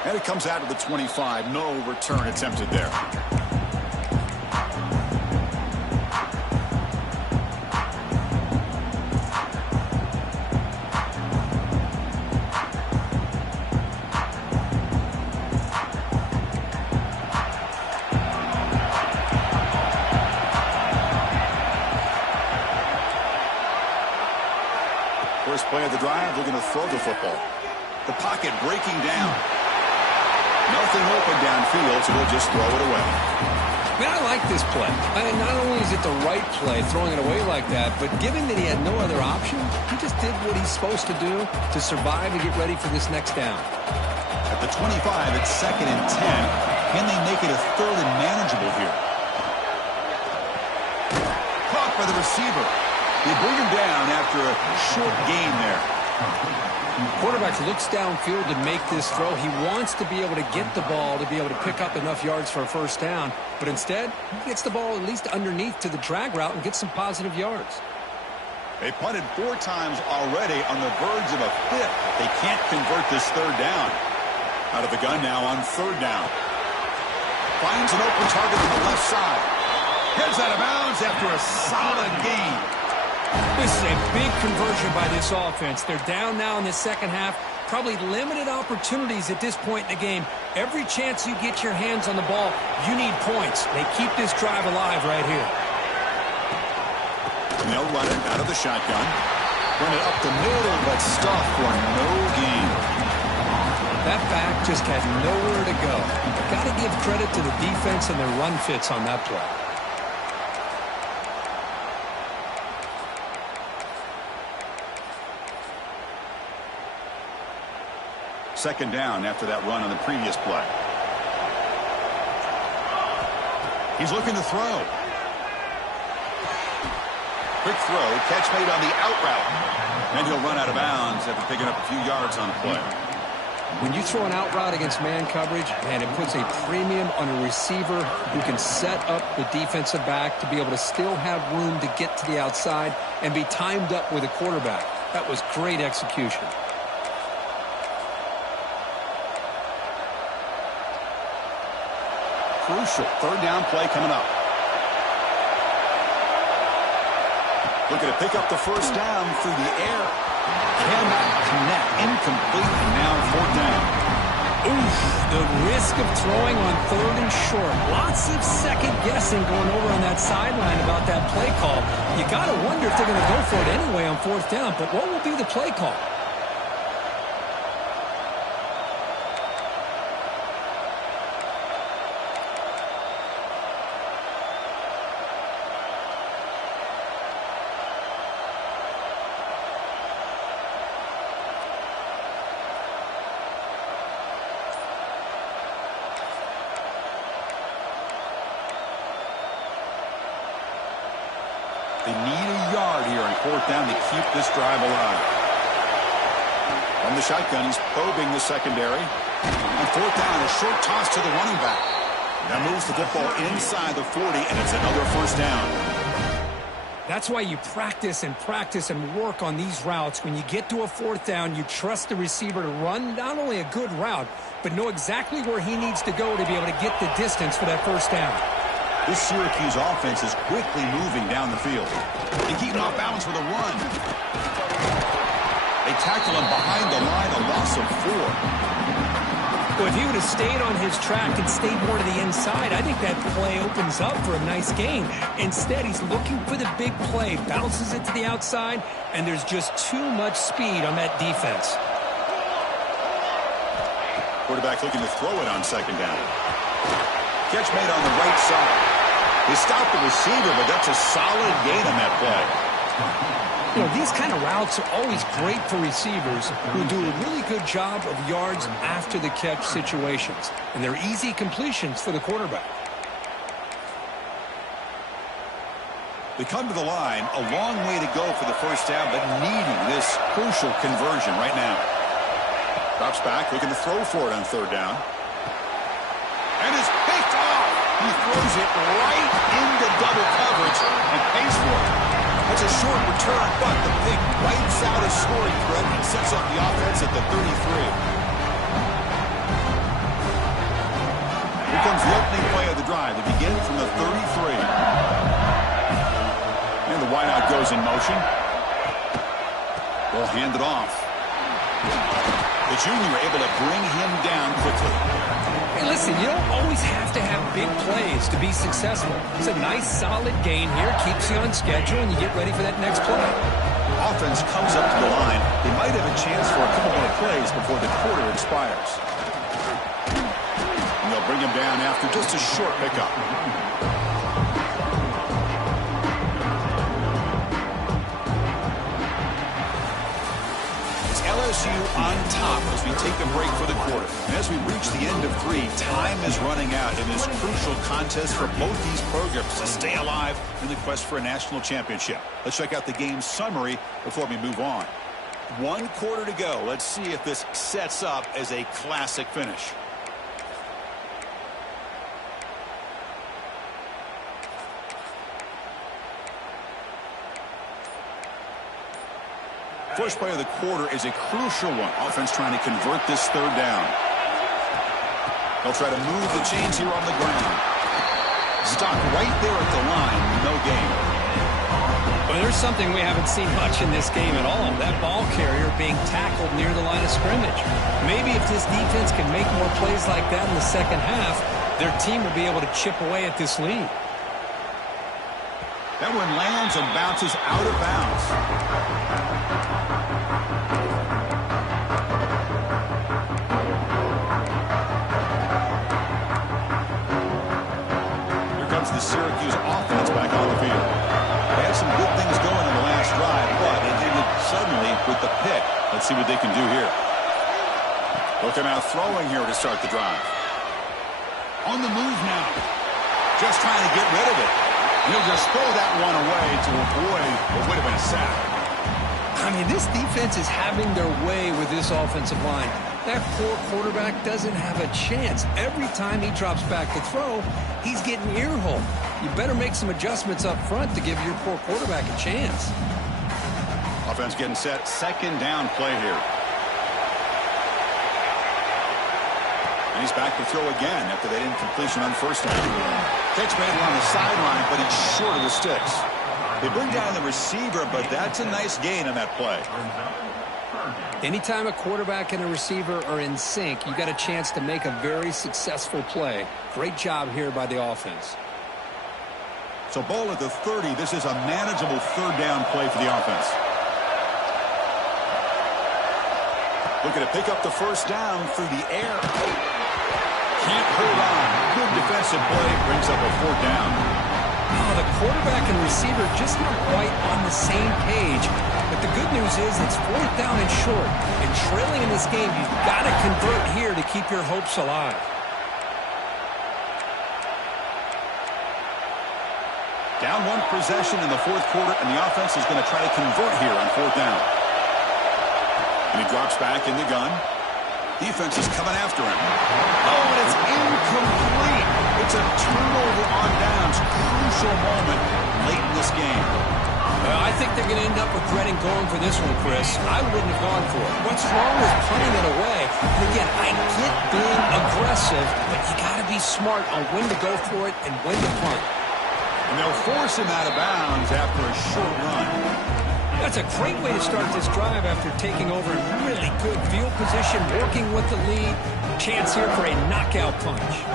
And it comes out to the 25. No return attempted there. First play of the drive, looking to throw the football. The pocket breaking down. Nothing open downfield, so they'll just throw it away. Man, I like this play. Not only is it the right play, throwing it away like that, but given that he had no other option, he just did what he's supposed to do to survive and get ready for this next down. At the 25, it's 2nd and 10. Can they make it a 3rd and manageable here? Caught by the receiver. They bring him down after a short gain there. Quarterback looks downfield to make this throw. He wants to be able to get the ball to be able to pick up enough yards for a first down. But instead, he gets the ball at least underneath to the drag route and gets some positive yards. They punted 4 times already, on the verge of a 5th. They can't convert this 3rd down. Out of the gun now on 3rd down. Finds an open target on the left side. Heads out of bounds after a solid gain. This is a big conversion by this offense. They're down now in the second half. Probably limited opportunities at this point in the game. Every chance you get your hands on the ball, you need points. They keep this drive alive right here. And they'll run it out of the shotgun. Run it up the middle, but stuffed for no gain. That back just had nowhere to go. Got to give credit to the defense and their run fits on that play. Second down after that run on the previous play. He's looking to throw. Quick throw, catch made on the out route. And he'll run out of bounds after picking up a few yards on the play. When you throw an out route against man coverage, man, it puts a premium on a receiver who can set up the defensive back to be able to still have room to get to the outside and be timed up with a quarterback. That was great execution. Crucial third down play coming up. Looking to pick up the first down through the air. Cannot connect. Incomplete, and now fourth down. Oof, the risk of throwing on third and short. Lots of second guessing going over on that sideline about that play call. You got to wonder if they're going to go for it anyway on fourth down, but what will be the play call? They need a yard here on fourth down to keep this drive alive. From the shotgun, he's probing the secondary. On fourth down, a short toss to the running back. That moves the football inside the 40, and it's another first down. That's why you practice and work on these routes. When you get to a fourth down, you trust the receiver to run not only a good route, but know exactly where he needs to go to be able to get the distance for that first down. This Syracuse offense is quickly moving down the field. They keep him off balance with a run. They tackle him behind the line, a loss of 4. Well, if he would have stayed on his track and stayed more to the inside, I think that play opens up for a nice gain. Instead, he's looking for the big play, bounces it to the outside, and there's just too much speed on that defense. Quarterback looking to throw it on second down. Catch made on the right side. They stopped the receiver, but that's a solid gain on that play. You know, these kind of routes are always great for receivers who do a really good job of yards after the catch situations. And they're easy completions for the quarterback. They come to the line, a long way to go for the first down, but needing this crucial conversion right now. Drops back, looking to throw for it on third down. And is picked off. He throws it right into double coverage and pays for it. That's a short return, but the pick wipes out a scoring threat and sets up the offense at the 33. Here comes the opening play of the drive. They begin from the 33. And the wideout goes in motion. They'll hand it off. The junior able to bring him down quickly. Hey, listen, you don't always have to have big plays to be successful. It's a nice, solid gain here. Keeps you on schedule, and you get ready for that next play. Offense comes up to the line. They might have a chance for a couple more plays before the quarter expires. And they'll bring him down after just a short pickup. LSU on top as we take a break for the quarter. And as we reach the end of 3, time is running out in this crucial contest for both these programs to stay alive in the quest for a national championship. Let's check out the game summary before we move on. 1 quarter to go. Let's see if this sets up as a classic finish. First play of the quarter is a crucial one. Offense trying to convert this third down. They'll try to move the chains here on the ground. Stuck right there at the line. No gain. Well, there's something we haven't seen much in this game at all. That ball carrier being tackled near the line of scrimmage. Maybe if this defense can make more plays like that in the second half, their team will be able to chip away at this lead. That one lands and bounces out of bounds. Here comes the Syracuse offense back on the field. They had some good things going in the last drive, but it ended suddenly with the pick. Let's see what they can do here. Looking out throwing here to start the drive. On the move now. Just trying to get rid of it. He'll just throw that one away to avoid what would have been a sack. I mean, this defense is having their way with this offensive line. That poor quarterback doesn't have a chance. Every time he drops back to throw, he's getting earholed. You better make some adjustments up front to give your poor quarterback a chance. Offense getting set. Second down play here. And he's back to throw again after that incompletion on first down. Catch made along the sideline, but he's short of the sticks. They bring down the receiver, but that's a nice gain on that play. Anytime a quarterback and a receiver are in sync, you got a chance to make a very successful play. Great job here by the offense. So ball at the 30. This is a manageable third down play for the offense. Looking to pick up the first down through the air. Can't hold on. Good defensive play. Brings up a fourth down. Oh, the quarterback and receiver just not quite on the same page. But the good news is it's fourth down and short. And trailing in this game, you've got to convert here to keep your hopes alive. Down one possession in the fourth quarter, and the offense is going to try to convert here on fourth down. And he drops back in the gun. Defense is coming after him. Oh, and it's incomplete. It's a turnover on downs. Crucial moment late in this game. Well, I think they're going to end up regretting going for this one, Chris. I wouldn't have gone for it. What's wrong with punting it away? And again, I get being aggressive, but you got to be smart on when to go for it and when to punt. And they'll force him out of bounds after a short run. That's a great way to start this drive after taking over in really good field position, working with the lead. Chance here for a knockout punch.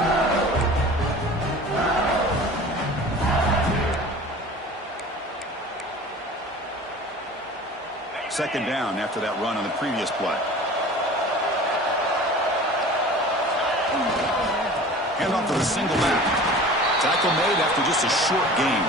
Second down after that run on the previous play. Hand off to the single back. Tackle made after just a short gain.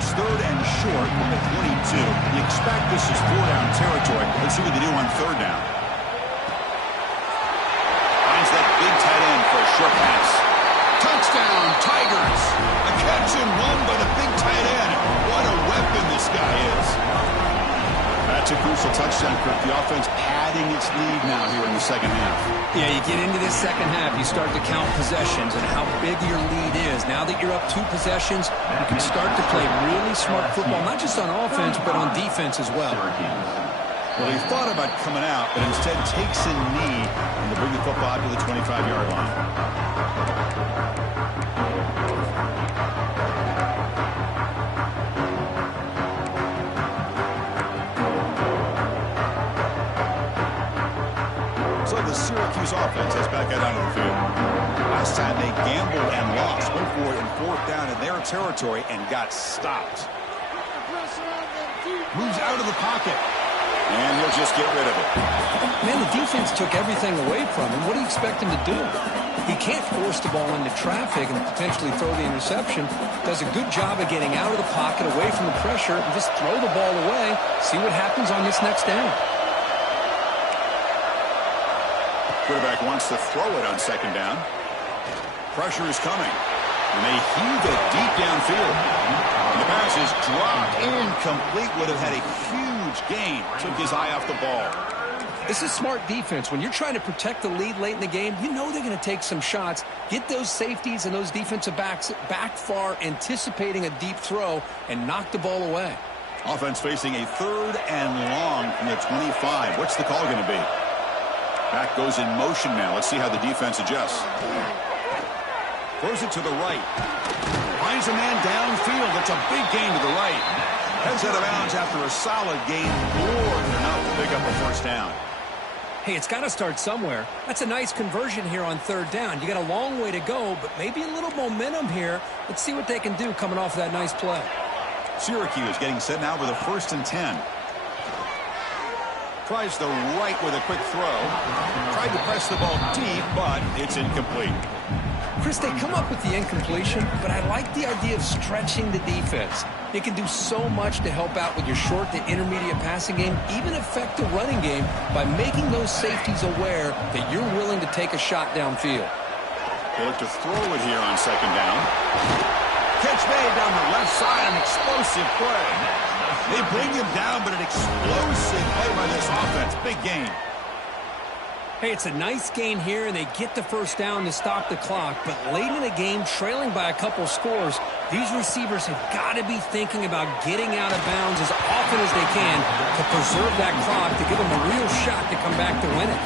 It's third and short from the 22. You expect this is four-down territory. Let's see what they do on third down. Finds that big tight end for a short pass. Touchdown, Tigers. A catch and run by the big tight end. What a weapon this guy is. That's a crucial touchdown, Kirk. The offense padding its lead now here in the second half. Yeah, you get into this second half, you start to count possessions and how big your lead is. Now that you're up 2 possessions, you can start to play really smart football, not just on offense, but on defense as well. Well, he thought about coming out, but instead takes a knee and to bring the football out to the 25-yard line. So the Syracuse offense is back out onto the field. Last time they gambled and lost. Went for it in fourth down in their territory and got stopped. Moves out of the pocket. And he'll just get rid of it. Man, the defense took everything away from him. What do you expect him to do? He can't force the ball into traffic and potentially throw the interception. Does a good job of getting out of the pocket, away from the pressure, and just throw the ball away. See what happens on this next down. Quarterback wants to throw it on second down. Pressure is coming. And they heave it deep downfield. And the pass is dropped incomplete. Would have had a huge gain. Took his eye off the ball. This is smart defense. When you're trying to protect the lead late in the game, you know they're going to take some shots, get those safeties and those defensive backs back far, anticipating a deep throw, and knock the ball away. Offense facing a 3rd and long from the 25. What's the call going to be? Back goes in motion now. Let's see how the defense adjusts. Throws it to the right. Finds a man downfield. It's a big gain to the right. Heads out of bounds after a solid gain. More than enough to pick up a first down. Hey, it's got to start somewhere. That's a nice conversion here on 3rd down. You got a long way to go, but maybe a little momentum here. Let's see what they can do coming off of that nice play. Syracuse getting set now with a 1st and 10. Tries the right with a quick throw. Tried to press the ball deep, but it's incomplete. Chris, they come up with the incompletion, but I like the idea of stretching the defense. They can do so much to help out with your short to intermediate passing game, even affect the running game by making those safeties aware that you're willing to take a shot downfield. They look to throw it here on 2nd down. Catch made down the left side, an explosive play. They bring him down, but an explosive play by this offense. Big gain. Hey, it's a nice gain here, and they get the first down to stop the clock. But late in the game, trailing by a couple scores, these receivers have got to be thinking about getting out of bounds as often as they can to preserve that clock, to give them a real shot to come back to win it.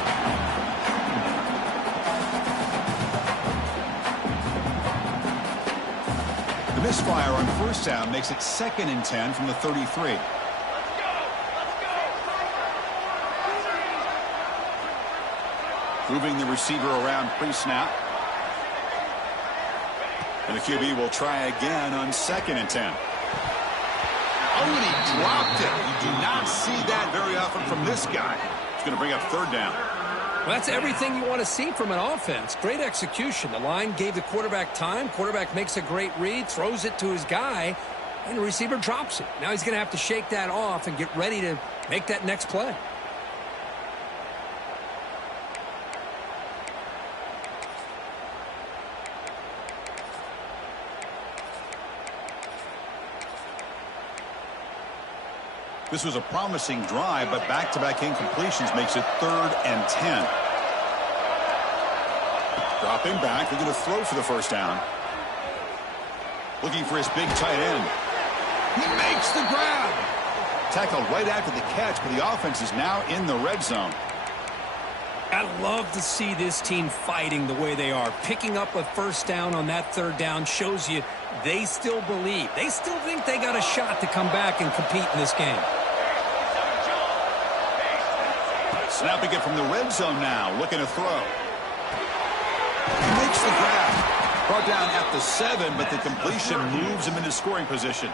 The misfire on 1st down makes it 2nd and 10 from the 33. Moving the receiver around pre-snap. And the QB will try again on 2nd and 10. Oh, and he dropped it. You do not see that very often from this guy. It's going to bring up 3rd down. Well, that's everything you want to see from an offense. Great execution. The line gave the quarterback time. Quarterback makes a great read, throws it to his guy, and the receiver drops it. Now he's going to have to shake that off and get ready to make that next play. This was a promising drive, but back-to-back incompletions makes it 3rd and 10. Dropping back, they're going to throw for the first down. Looking for his big tight end. He makes the grab. Tackled right after the catch, but the offense is now in the red zone. I love to see this team fighting the way they are. Picking up a first down on that 3rd down shows you they still believe. They still think they got a shot to come back and compete in this game. Snapping it from the red zone now, looking to throw. He makes the grab. Brought down at the 7, but the completion moves him into scoring position.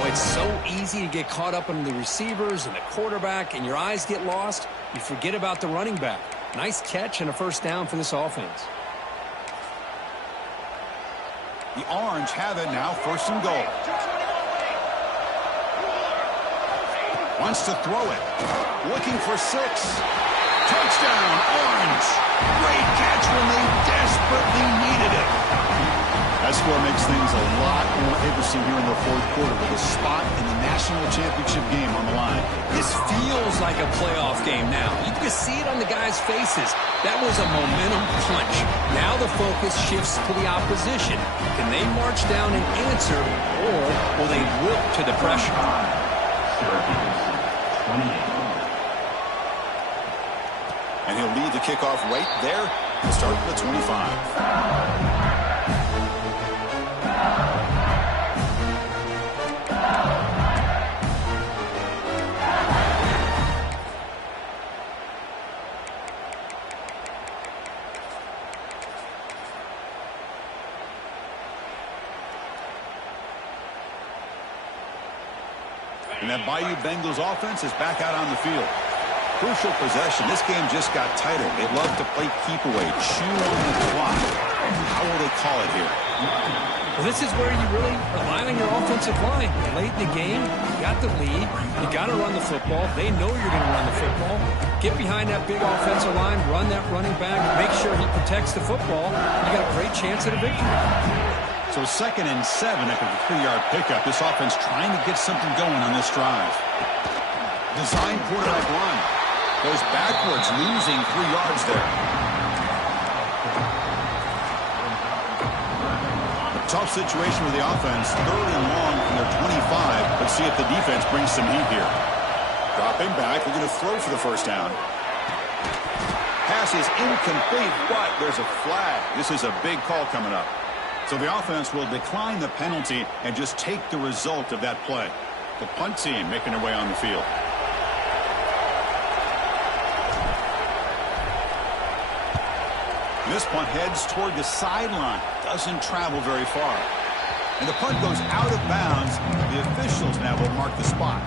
Boy, it's so easy to get caught up in the receivers and the quarterback, and your eyes get lost. You forget about the running back. Nice catch and a first down for this offense. The Orange have it now, 1st and goal. Wants to throw it. Looking for 6. Touchdown, Orange. Great catch when they desperately needed it. That score makes things a lot more interesting here in the 4th quarter with a spot in the national championship game on the line. This feels like a playoff game now. You can see it on the guys' faces. That was a momentum punch. Now the focus shifts to the opposition. Can they march down and answer, or will they look to the pressure? And he'll lead the kickoff right there and start at the 25. And that Bayou Bengals offense is back out on the field. Crucial possession. This game just got tighter. They love to play keep away, chew on the clock. How will they call it here? Well, this is where you really rely on your offensive line. Late in the game, you got the lead. You got to run the football. They know you're going to run the football. Get behind that big offensive line, run that running back, make sure he protects the football. You got a great chance at a victory. So 2nd and 7 after the 3-yard pickup. This offense trying to get something going on this drive. Design quarterback run. Goes backwards, losing 3 yards there. Tough situation with the offense. 3rd and long from their 25. Let's see if the defense brings some heat here. Dropping back. They're going to throw for the first down. Pass is incomplete, but there's a flag. This is a big call coming up. So the offense will decline the penalty and just take the result of that play. The punt team making their way on the field. This punt heads toward the sideline. Doesn't travel very far. And the punt goes out of bounds. The officials now will mark the spot.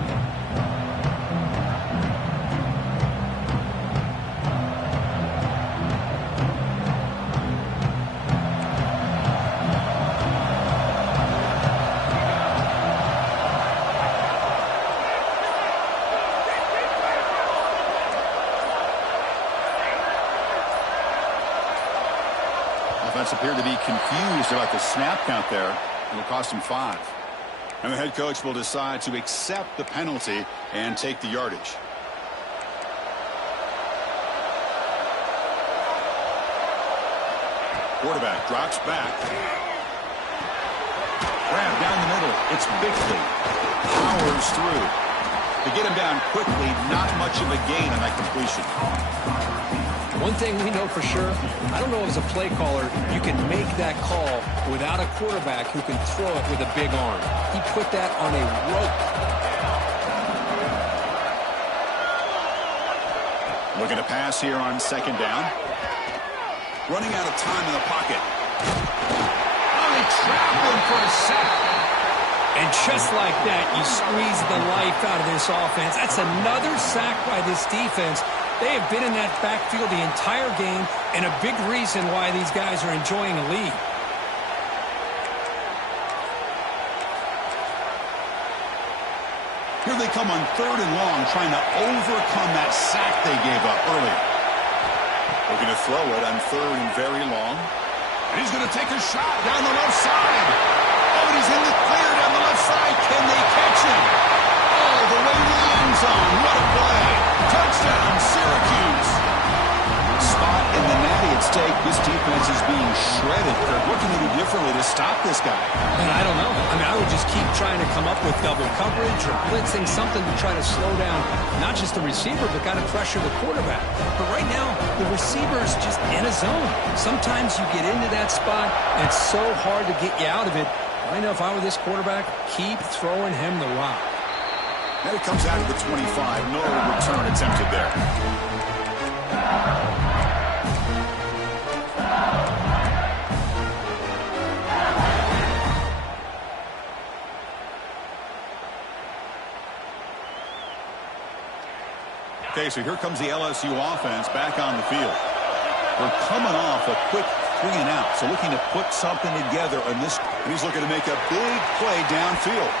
Appear to be confused about the snap count there. It'll cost him 5. And the head coach will decide to accept the penalty and take the yardage. Quarterback drops back. Grab down the middle. It's Bixley. Powers through. To get him down quickly, not much of a gain on that completion. One thing we know for sure, I don't know as a play caller, you can make that call without a quarterback who can throw it with a big arm. He put that on a rope. Looking to pass here on 2nd down. Running out of time in the pocket. Oh, they trap him for a sack. And just like that, you squeeze the life out of this offense. That's another sack by this defense. They have been in that backfield the entire game, and a big reason why these guys are enjoying a lead. Here they come on 3rd and long, trying to overcome that sack they gave up earlier. Looking to throw it on 3rd and very long. And he's going to take a shot down the left side. Oh, and he's in the clear down the left side. Can they catch him? All the way to the end zone. What a play. Touchdown, Syracuse. Spot in the natty at stake. This defense is being shredded. What can they do differently to stop this guy? And I don't know. I mean, I would just keep trying to come up with double coverage or blitzing, something to try to slow down not just the receiver, but kind of pressure the quarterback. But right now, the receiver's just in a zone. Sometimes you get into that spot, and it's so hard to get you out of it. I know if I were this quarterback, keep throwing him the rock. And it comes out of the 25. No return attempted there. Okay, so here comes the LSU offense back on the field. We're coming off a quick 3 and out, so looking to put something together on this. He's looking to make a big play downfield.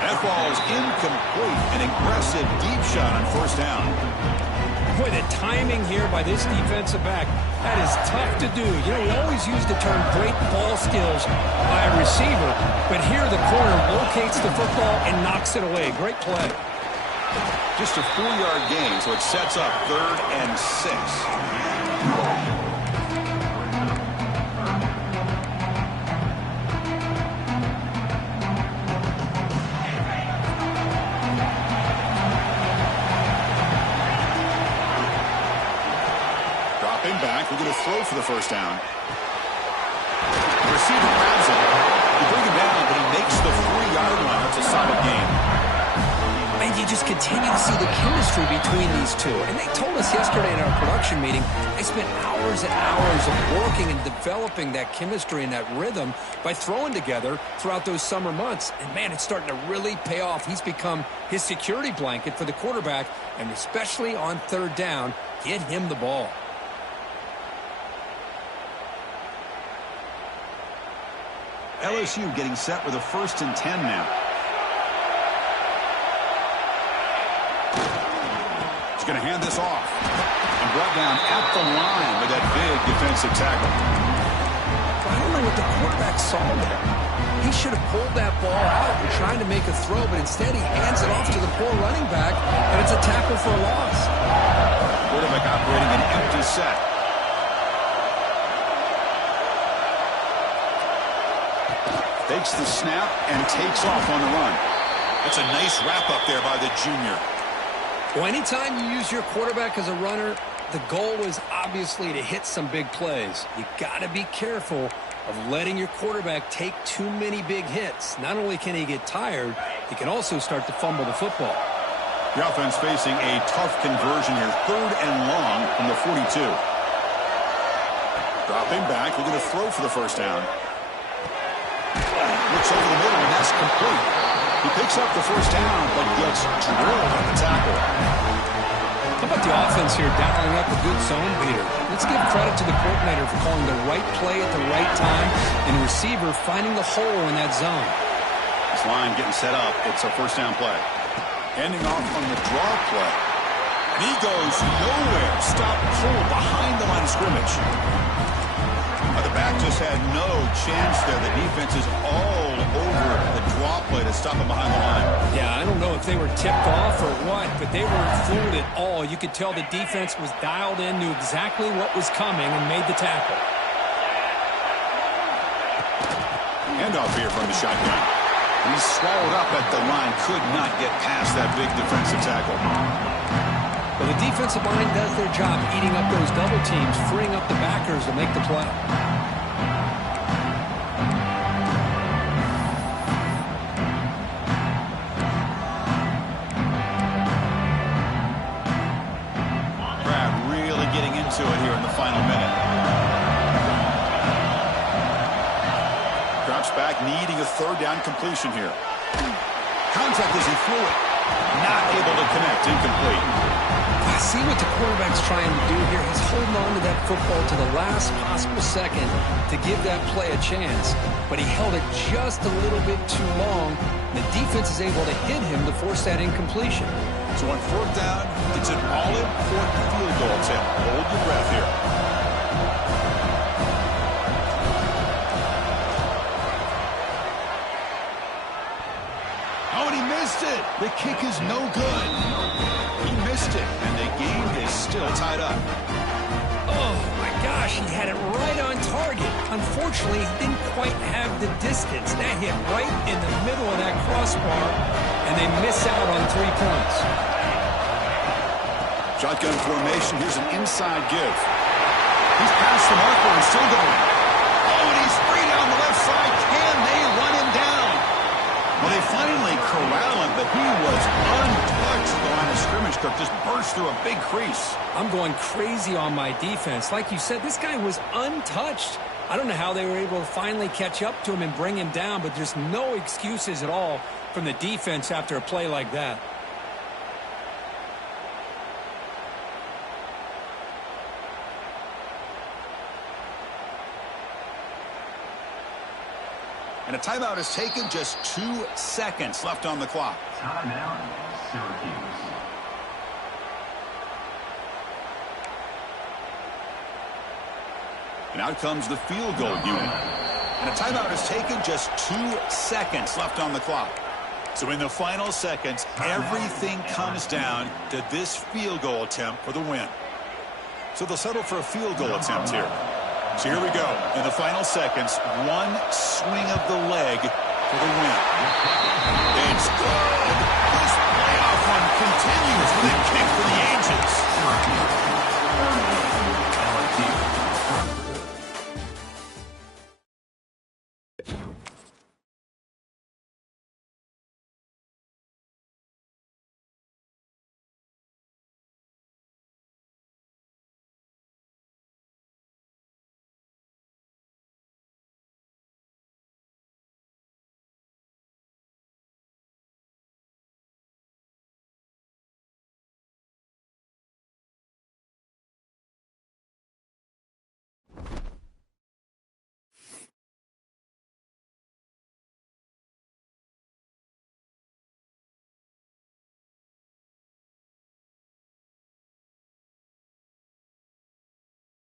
That ball is incomplete. An aggressive deep shot on 1st down. Boy, the timing here by this defensive back, that is tough to do. You know, we always use the term great ball skills by a receiver, but here the corner locates the football and knocks it away. Great play. Just a 4-yard gain, so it sets up 3rd and 6. Dropping back, we're going to throw for the 1st down. The receiver grabs it. You bring him down, but he makes the 3-yard line. That's a solid game. And you just continue to see the chemistry between these two. And they told us yesterday in our production meeting, they spent hours and hours of working and developing that chemistry and that rhythm by throwing together throughout those summer months. And, man, it's starting to really pay off. He's become his security blanket for the quarterback, and especially on 3rd down, get him the ball. LSU getting set with a 1st and 10 now. He's going to hand this off. And brought down at the line with that big defensive tackle. I don't know what the quarterback saw there. He should have pulled that ball out and trying to make a throw, but instead he hands it off to the poor running back, and it's a tackle for a loss. set. Fakes the snap and takes off on the run. That's a nice wrap-up there by the junior. Well, anytime you use your quarterback as a runner, the goal is obviously to hit some big plays. You got to be careful of letting your quarterback take too many big hits. Not only can he get tired, he can also start to fumble the football. The offense facing a tough conversion here. 3rd and long from the 42. Dropping back, looking to throw for the first down. Looks over the middle, and that's complete. He picks up the first down, but gets drilled on the tackle. How about the offense here dialing up a good zone beater? Let's give credit to the coordinator for calling the right play at the right time and the receiver finding the hole in that zone. This line getting set up. It's a first down play. Ending off on the draw play. And he goes nowhere. Stop cold behind the line of scrimmage. The back just had no chance there. The defense is all over the draw play to stop him behind the line. Yeah, I don't know if they were tipped off or what, but they weren't fooled at all. You could tell the defense was dialed in, knew exactly what was coming, and made the tackle. Handoff here from the shotgun. He's swallowed up at the line. Could not get past that big defensive tackle. Well, the defensive line does their job eating up those double teams, freeing up the backers to make the play. To it here in the final minute. Drops back, needing a 3rd down completion here. Contact as he threw it. Not able to connect. Incomplete. I see what the quarterback's trying to do here. He's holding on to that football to the last possible second to give that play a chance. But he held it just a little bit too long. The defense is able to hit him to force that incompletion. So on 4th down, it's an all-important field goal attempt. Hold your breath here. Oh, and he missed it. The kick is no good. He missed it, and the game is still tied up. Oh, my gosh, he had it right on target. Unfortunately, he didn't quite have the distance. That hit right in the middle of that crossbar, and they miss out on 3 points. Shotgun formation. Here's an inside give. He's past the marker and still going. Oh, and he's free down the left side. Can they run him down? Well, they finally corral him, but he was untouched at the line of scrimmage. Cook just burst through a big crease. I'm going crazy on my defense. Like you said, this guy was untouched. I don't know how they were able to finally catch up to him and bring him down, but there's no excuses at all from the defense after a play like that. And a timeout is taken. Just 2 seconds left on the clock. Timeout, Syracuse. And out comes the field goal unit. And a timeout is taken. Just 2 seconds left on the clock. So in the final seconds, everything comes down to this field goal attempt for the win. So they'll settle for a field goal attempt here. So here we go. In the final seconds, one swing of the leg for the win. It's good. This playoff one continues with a kick for the ages.